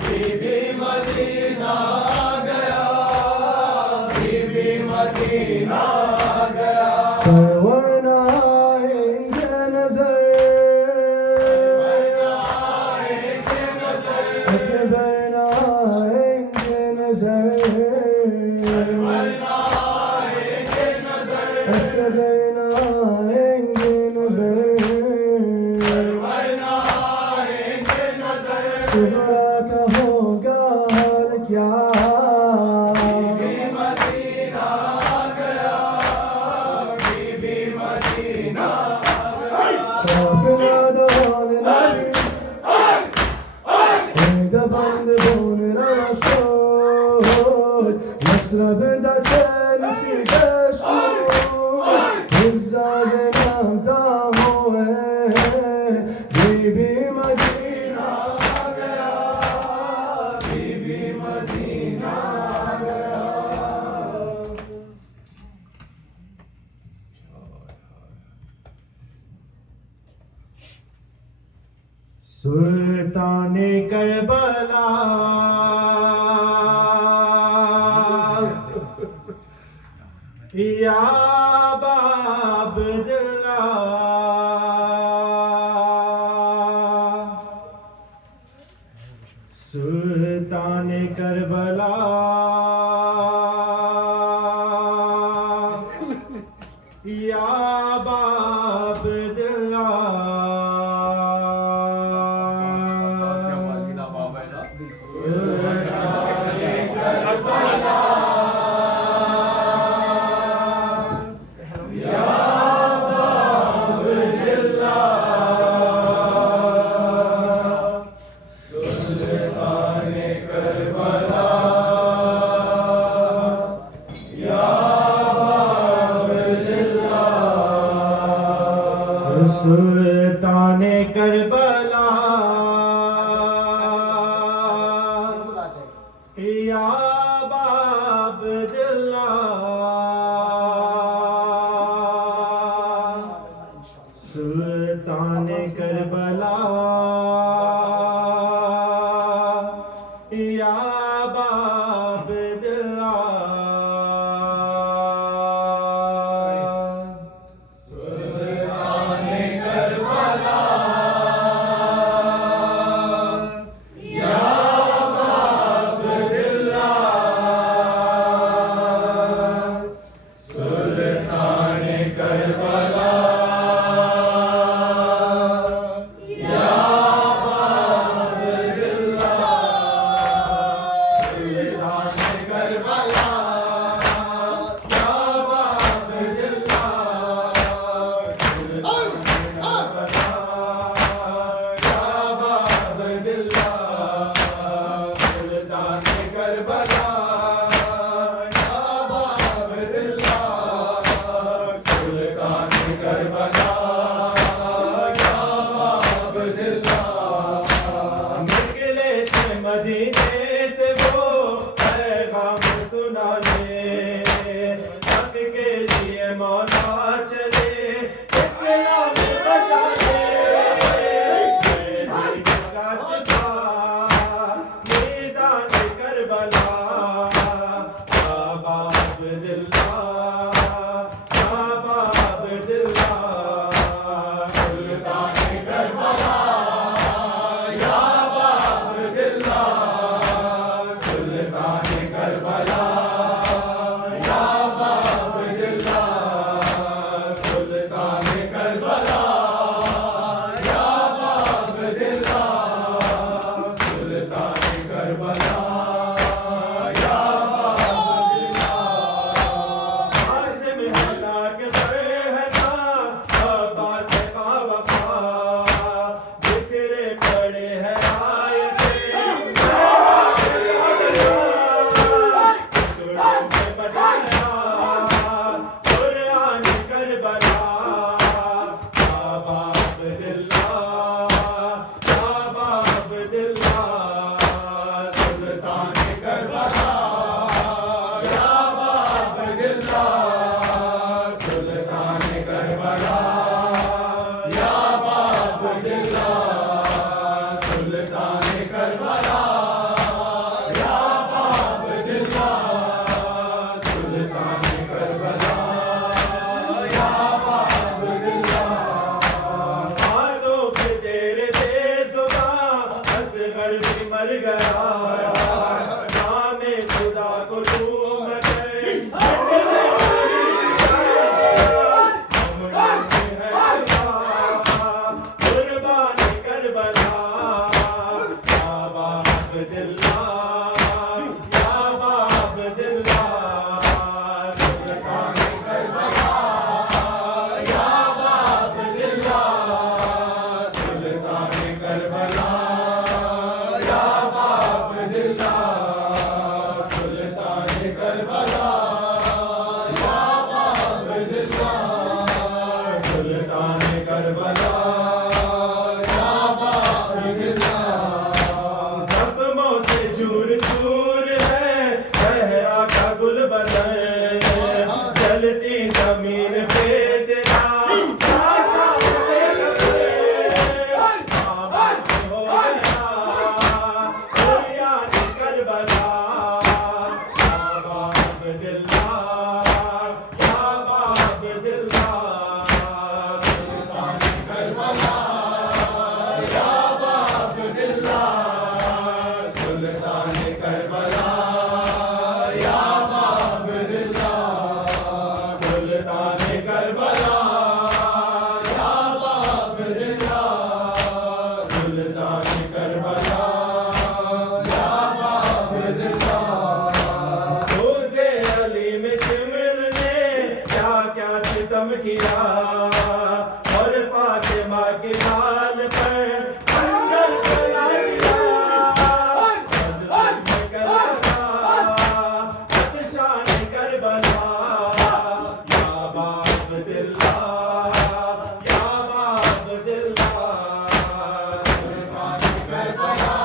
बीबी मदीना गया बीबी मदीना गया सवरना आएंगे नजर आएंगे नजर अकबरना आएंगे नजर आएंगे नजर असगरना आएंगे नजर आएंगे नजर सुगरा का होगा हाल क्या मदीना गया बीबी मदीना काफिला दाल नबी सुल्तान करबला या अब्दुल्लाह सुल्तान करबला या सुल्तान करबला या अब्दुल्लाह सुल्तान करबला या मदीने से वो पैगाम सुनाने हक के लिए मौला चले इस्लाम बचाने मीज़ान करबला बाबा अब्दुल्लाह बाबा अब्दुल्लाह सुल्तान करबला मर गया नाम खुदा को झूम गए कुर्बान करबला बाबा अब्दुल्लाह या बाबा अब्दुल्लाह सुल्तान करबला या बाबा अब्दुल्लाह सुल्तान करबला जख्मों से चूर चूर है सहरा का गुल बदन जलती जमीन पे तेरा हो अब्दुल्ला सुल्तान करबला या अब्दुल्ला सुल्तान करबला या अब्दुल्ला सुल्तान करबला या अब्दुल्ला सुल्तान करबला या अब्दुल्ला रोज़े अली में शिमर ने क्या क्या सितम किया और फातिमा के लाल पर खंजर चला दिया हज़रत करबला अतशान करबला या अब्दुल्ला या अब्दुल्ला सुल्तान करबला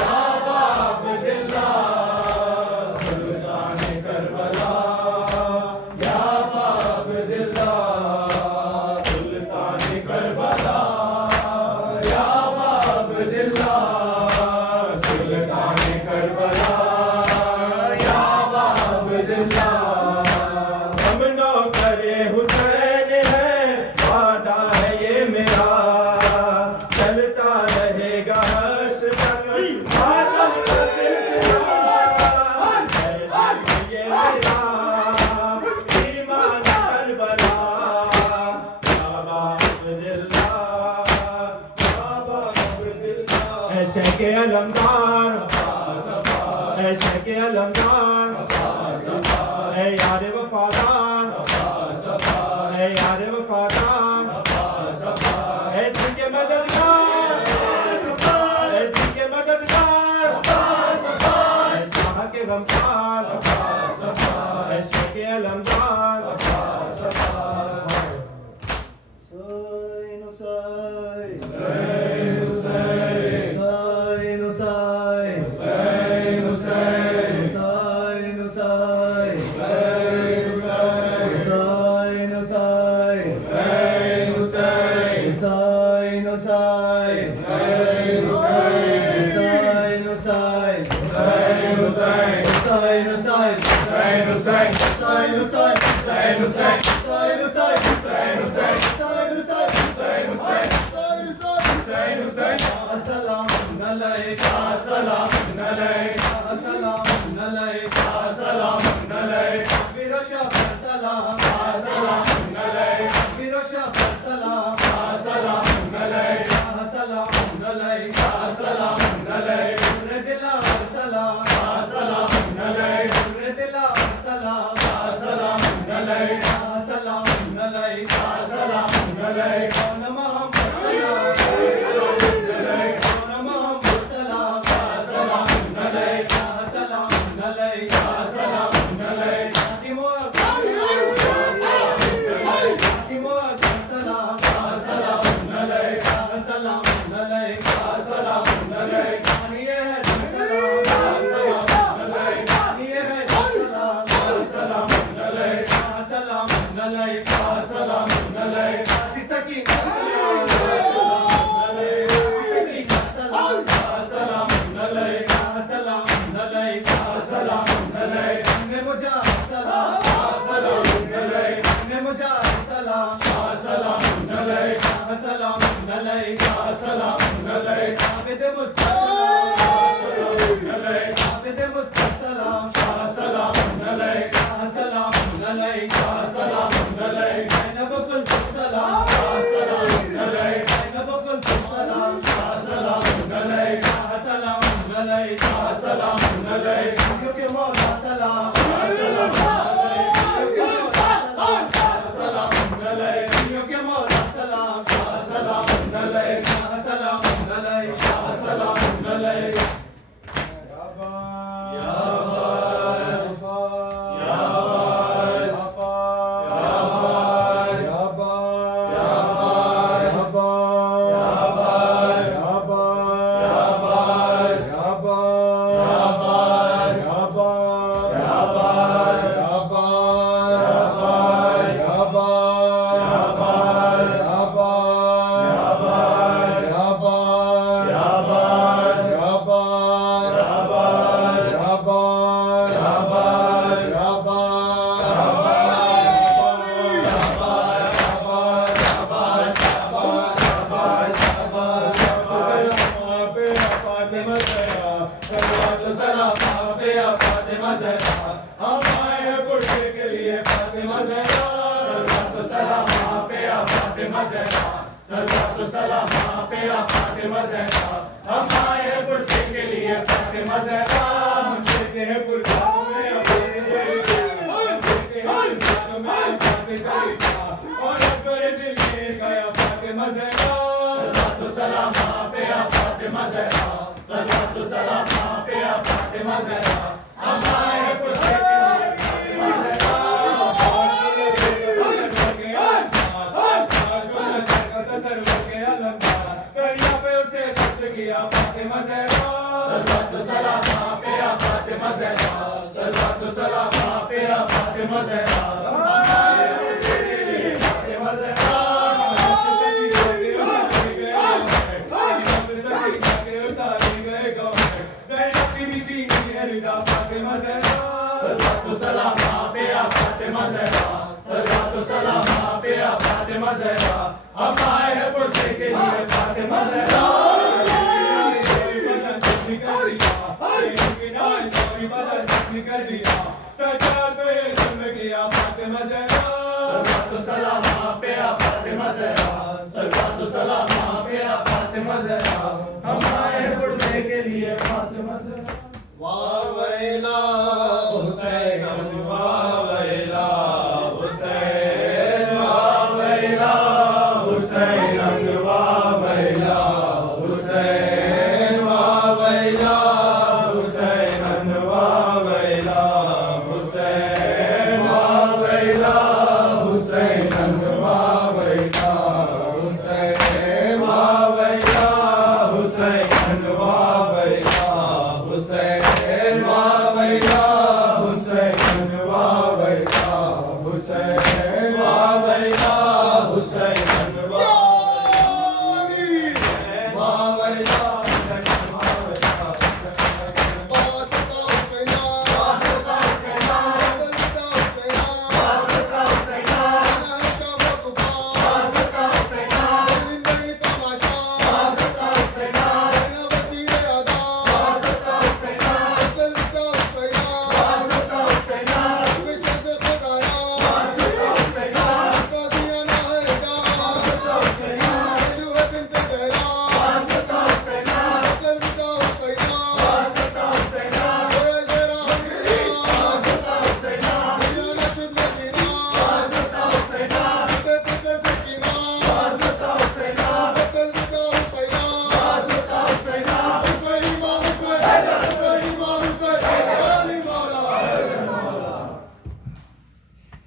या अब्दुल्ला सुल्तान करबला या अब्दुल्ला सुल्तान करबला या अब्दुल्ला सुल्तान करबला या अब्दुल्ला हम नौकरे हुसैन है वादा है ये मेरा चलता रहेगा हर्ष तक मातम का सिलसिला है ये मेरा ईमान करबला या अब्दुल्ला या अब्दुल्ला ऐशे के अलमदार ऐशे के अलमदार ऐ यार वफादार ऐ यार वफादार ऐ दिल के मददगार ऐ दिल के मददगार ऐ शाह के गमखार ऐ शाह के अलमदार सलाम फातिमा ज़हरा सलातो सलाम पे आ फातिमा ज़हरा हम आए हैं पुरसे के लिए फातिमा ज़हरा हम चलते हैं पुरसा में अपने और अपने दिल में गाया फातिमा ज़हरा सलातो सलाम पे आ फातिमा ज़हरा सलातो सलाम पे आ फातिमा ज़हरा हम आए हैं पुरसे के लिए फातिमा ज़हरा सलातो सलाम पे आ फातिमा ज़हरा सलातो सलाम पे आ फातिमा ज़हरा फातिमा ज़हरा सलातो सलाम पे आ फातिमा ज़हरा सलातो सलाम पे आ फातिमा ज़हरा हम आए हैं पुरसे के लिए फातिमा ज़हरा कर दिया सजाद पे जन्म किया फातिमा ज़हरा सलातो सलाम पे आ फातिमा ज़हरा सलातो सलाम पे आ फातिमा ज़हरा हम आए हैं पुरसे के लिए फातिमा ज़हरा वाह वैला हुसैन वाह वैला हुसैन वाह वैला हुसैन वाह वैला हुसैन वाह वैला हुसैन वाह वैला हुसैन वाह वैला हुसैन वाह वैला हुसैन वाह वैला हुसैन वाह वैला हुसैन वाह वैला हुसैन वाह वैला हुसैन वाह वैला हुसैन वाह वैला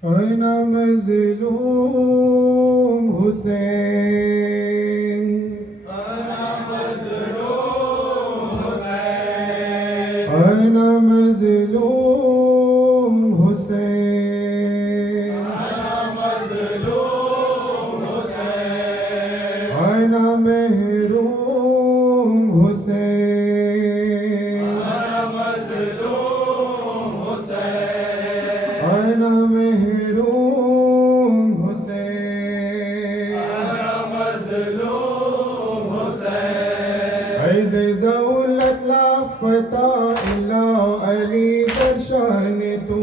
ऐना मज़लूम हुसैन अना मज़लूम हुसैन ऐना मज़लूम हुसैन अना मज़लूम हुसैन ऐना महरूम हुसैन अना मज़लूम हुसैन ऐना महरूम हुसैन अना मज़लूम हुसैन ऐज़े ज़ौलत लाफ़ता इला अली दर्शान तू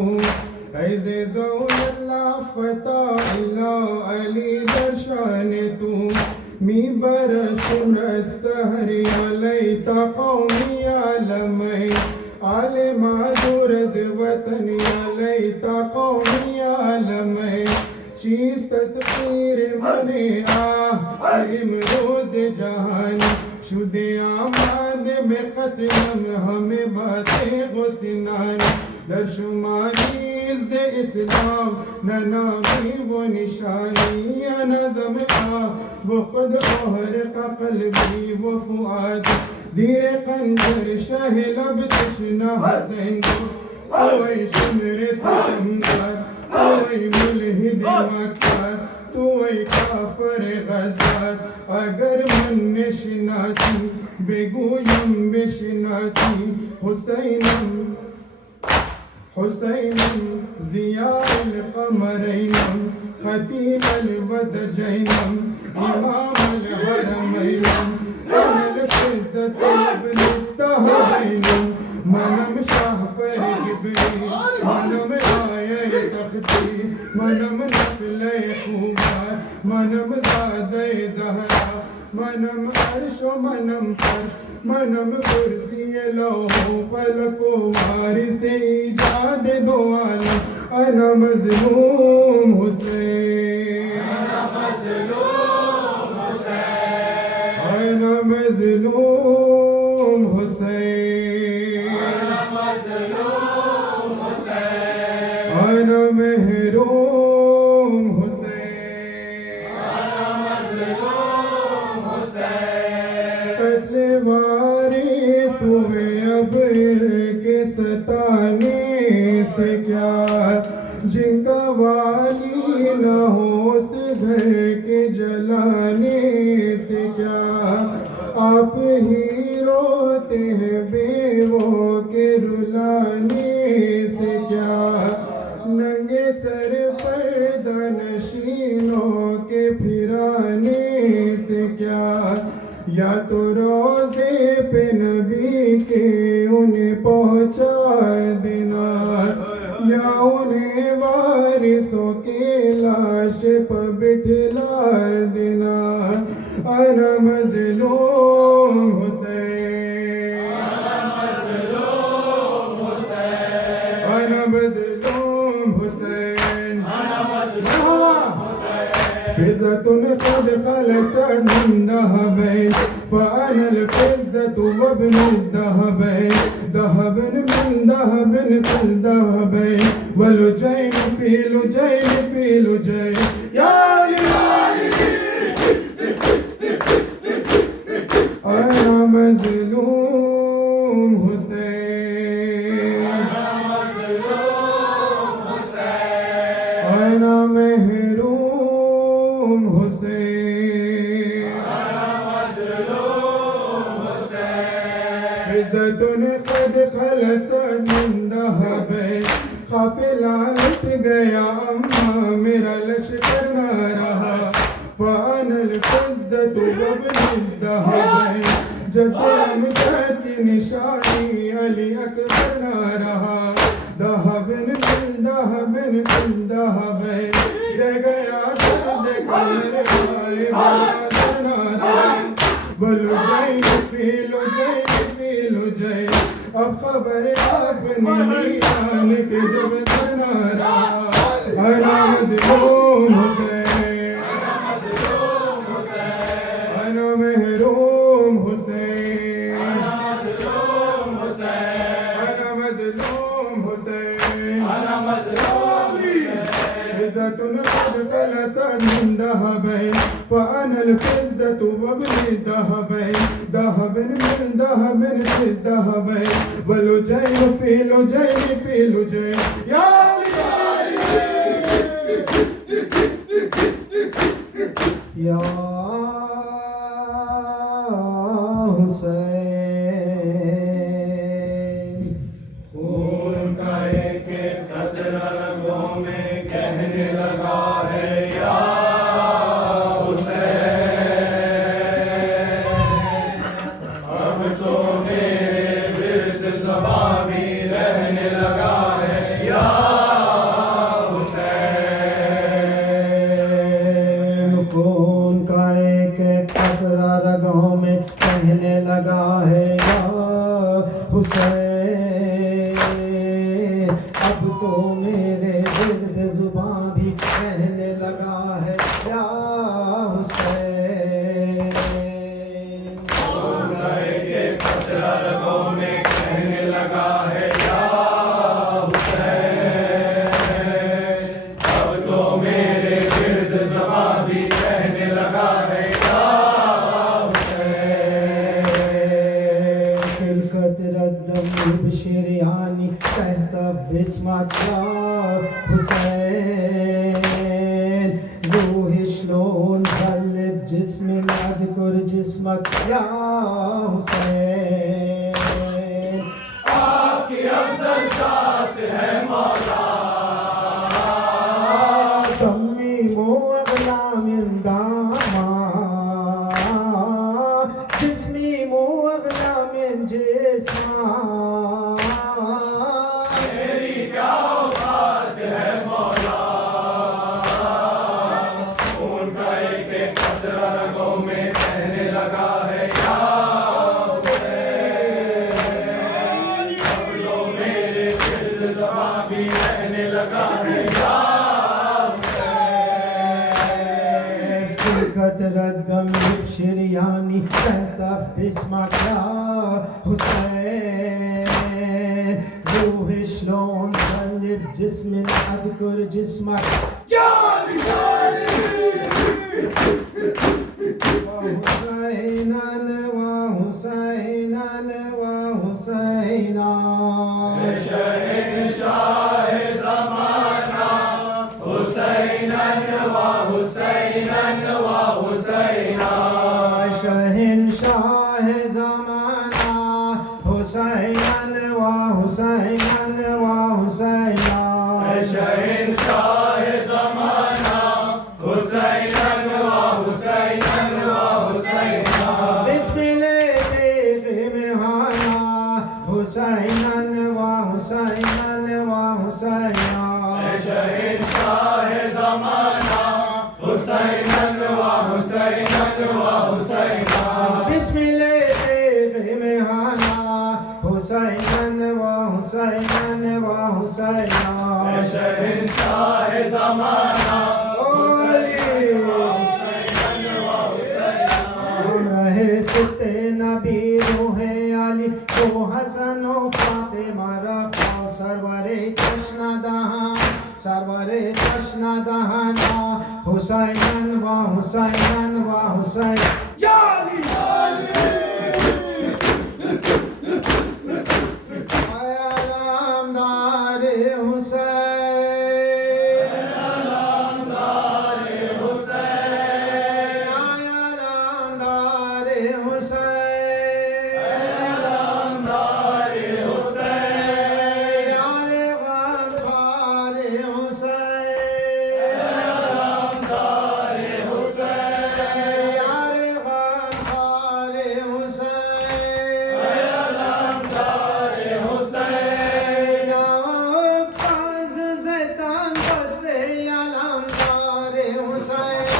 ऐज़े ज़ौलत लाफ़ता इला अली दर्शान तू मी बरशुम रस्तहरी अलैता कौमी आलमै आले मादुर वतन अलैता कौमी आलमै चीज़ तस्वीर मने इमरोज़ जहान शुदे आमाद में कतलम हमें बातें गुस्नान दर्शुमानी इज़्ज़े इस्लाम न नामी वो निशानी या नज़म वो खुद ओहर का कल्बी वो फुआद ज़ीर खंजर शह लब तशना हसैन ओए शुमर सितमगर ओए मुल्हिद मक्कार तू काफर गद्दार अगर मन नशिनासी बेगोयम बेशनासी हुसैनम हुसैनम ज़ियाल कमरैनम खतील अलबदजैनम इमाम अलहरमैनम अहल इज़्ज़त इब्न तहबैनम मनम शाह पर गिबरी मनम आये तख्ती मनम नक़ल खूबार मनम ज़ादे ज़हरा मनम अर्श मनम फर्श मनम कुर्सी लौहो फलको वारिसे इजाद दो आलम अना मज़लूम हुसैन अना मज़लूम हुसैन अना महरूम हुसैन कत्ले वारिस हुए अब के सताने से क्या जिनका वाली न हो उस घर के जलाने से क्या आप ही रोते हैं बेवों के रुलाने से क्या नंगे सर पर्दा नशीनों के फिराने से क्या या तो रोज़े पे नबी के उन्हें पहुँचा देना या उन्हें वारिसों के लाश पर बिठला देना अना मज़लूम हुसैन अना मज़लूम हुसैन फिज़्ज़तुन क़द ख़लक़त मिन दहबैन फ़अना الفزة وابن الذهبين ذهب من ذهب في الذهبين ولجين في لجين في لجين يا أنا مظلوم حسين أنا محروم حسين فزة قد خلصت من ذهبين काफिला लुट गया अम्मा मेरा लश्कर न रहा फ़अनल फ़िज़्ज़त वब्न दहबैन जद्दम की निशानी अली अकबर न रहा दहबन बिन दहबन बिन दहबैन रह गया दर्द कमर वाले वाला न रहा बलुजैन फी लुजैन अब खबर अपनी आन के जब तना रहा अना मज़लूम हुसैन अना महरूम हुसैन अना मज़लूम हुसैन फिज़्ज़तुन क़द ख़लक़त मिन दहबैन फ़अना الفزة وابن الذهبين ذهب من ذهب في الذهبين ولجين في لجين في لجين يا या हुसैन खून का एक कतरा रगों में कहने लगा है या हुसैन अब तो मेरे विरुद्ध ज़बां भी रहने लगा है या हुसैन खून का एक कतरा रगों में कहने लगा है या हुसैन अब तो मेरे दिर्द जुबां भी कहने लगा है या हुसैन खून का एक कतरा रगों में कहने लगा है या हुसैन अब तो मेरे विरुद्ध ज़बां भी कहने लगा है या खिलकत रद्दम बिशरियानी कहता बिस्मत या हुसैन रूह शलोन क़ल्ब जिस्म अज़कुर जिस्मत या हुसैन आपकी अफजल ज़ात है मौला तम्मीमो अगला मिन दामा जिस्मी मो अगला मिन जिस्मा मेरी क्या औकात है मौला खून का كثرت دمك شرياني تهتف باسمك يا حسين روحي شلون قلب جسمي اذكر جسمك جالي وحسينا وحسينا وحسينا शहंशाह ज़माना हुसैनन व हुसैनन व हुसैना शहंशाह ज़माना हुसैन व हुसैन व हुसैना शहंशाह ज़माना हुसैनन व हुसैनन व हुसैना बिस्मिल्लाह मेहाना हुसैन व हुसैन व हुसैना शहंशाह ज़माना हुसैनन व हुसैनन व हुसैना बिस्मिल्लाह मेहाना हुसैन व हुसैन व हुसैना शहंशाह ज़माना हम रहे सुते नबी रूहे अली तो हसन व फातिमा रफ़ा सरवरे चश्ना दहाना हुसैन व हुसैन व हुसैन जाली आलमदार हुसैन आलमदार हुसैन यार गफ्फार हुसैन यार गफ्फार हुसैन नवाज़ ज़ैतान बस्ते आलमदार हुसैन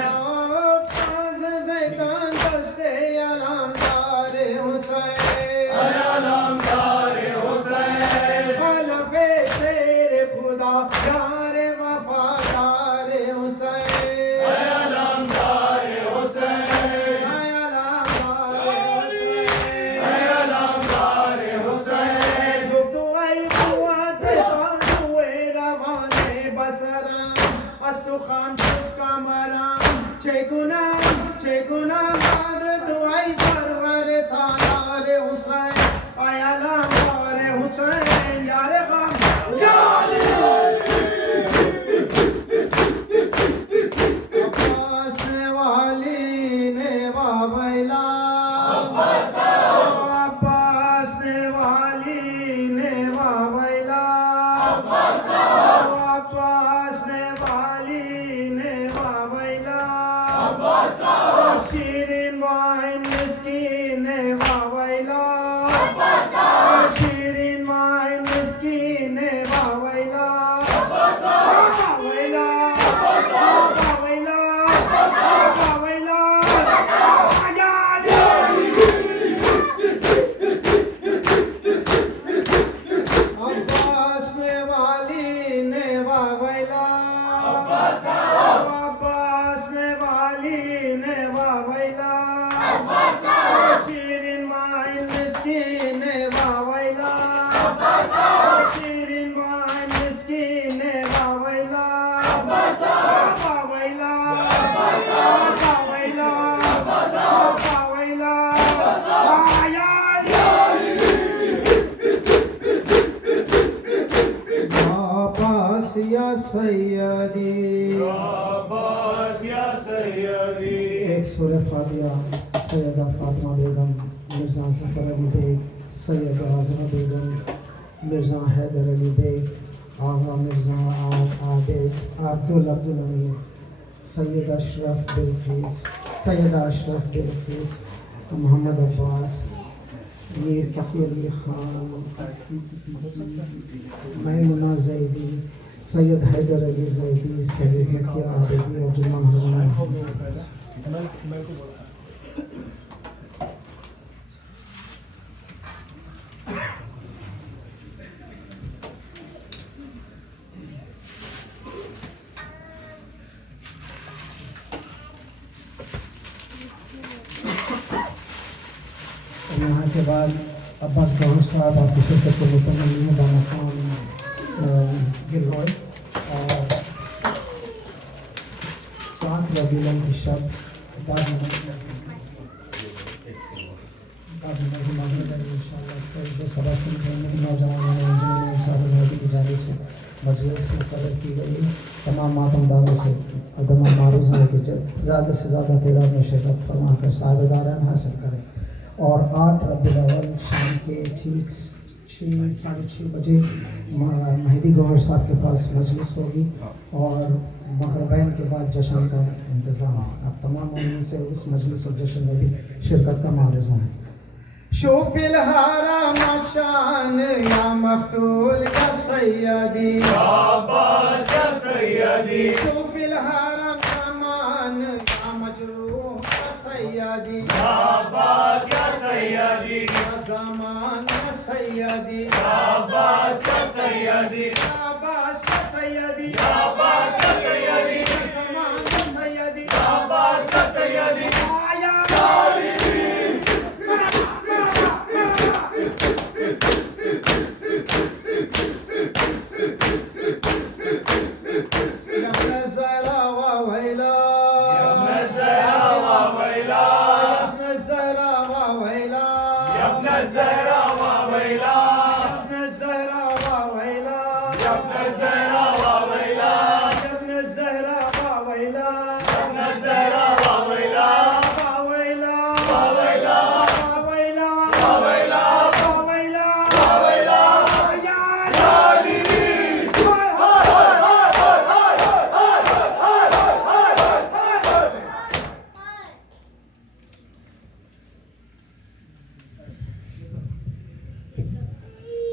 नवाज़ ज़ैतान बस्ते आलमदार हुसैन खलफ़े शेर खुदा यार वफ़ादार हुसैन आलमदार हुसैन गुफ्तुआई क़ुव्वत बाज़ुए रवाने बसरां अस्तु खान शुद कमरां चेगुना बाद दुआई सरवर सालार हुसैन आलमदार हुसैन यार गम याली अब्बास वाली ने वावैला अब्बास वाली ने वावैला अब्बास वाली ने वावैला शीरीन वाइन मिस्कीन ने वावैला शीरीन वाइन मिस्कीन ने वावैला वावैला वावैला वावैला अब्बास में वाली ने वावैला अब्बास में वाली ने वावैला शीरीन वाइन मिस्कीन ने वावैला शीरीन वाइन मिस्कीन ने वावैला वावैला वावैला वावैला अब्बास या सैयदी अब्बास या सैयदी एक सूरह फातिहा सैयदा फातिमा बेगम मिर्ज़ा ज़फ़र अली बेग सैयदा आज़मा बेगम मिर्ज़ा हैदर अली बेग आगा मिर्ज़ा आबिद अब्दुल अमीर सैयदा अशरफ बिल्किस मोहम्मद अब्बास मीर तकी अली खान मैमुना जैदी सैयद हैदर अली जैदी सैयद ज़किया आबिदी और जुम्मन हरमान उसके बाद अब्बास गौहर साहब आपकी शिरकत को मुकम्मल बामकान गिलरॉय और 7 रबीउल की शब जो सबा नौजवान की जानिब से मजलिस में कदर की गई तमाम मातमदारों से तमाम मारूज़ है कि ज़्यादा से ज़्यादा तादाद में शिरकत फरमा कर साहिबदारान हासिल करें। और 8 रबीउल अव्वल शाम के ठीक 6-6:30 बजे मेहदी गौहर साहब के पास मजलिस होगी और मगरिबैन के बाद जश्न का इंतज़ाम है। अब तमाम उनमें से उस मजलिस और जश्न में भी शिरकत का मारूज़ा है। शोफिल हरम शान या मख्तूल या सैयदी अब्बास या सैयदी शोफिल हरम अमान या मजरूह या सैयदी अब्बास या सैयदी या ज़मान या सैयदी अब्बास या सैयदी अब्बास या सैयदी अब्बास या सैयदी या ज़मान या सैयदी अब्बास या सैयदी आया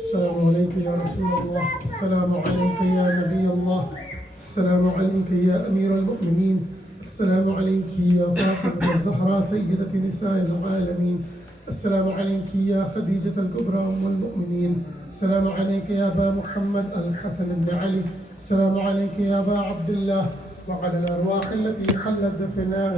السلام عليك يا رسول الله، السلام عليك يا نبي الله، السلام عليك يا أمير المؤمنين، السلام عليك يا فاطمة الزهراء سيدة نساء العالمين، السلام عليك يا خديجة الكبرى أم المؤمنين، السلام عليك يا أبا محمد الحسن بن علي، السلام عليك يا أبا عبد الله، وعلى الأرواح التي حلت دفنائها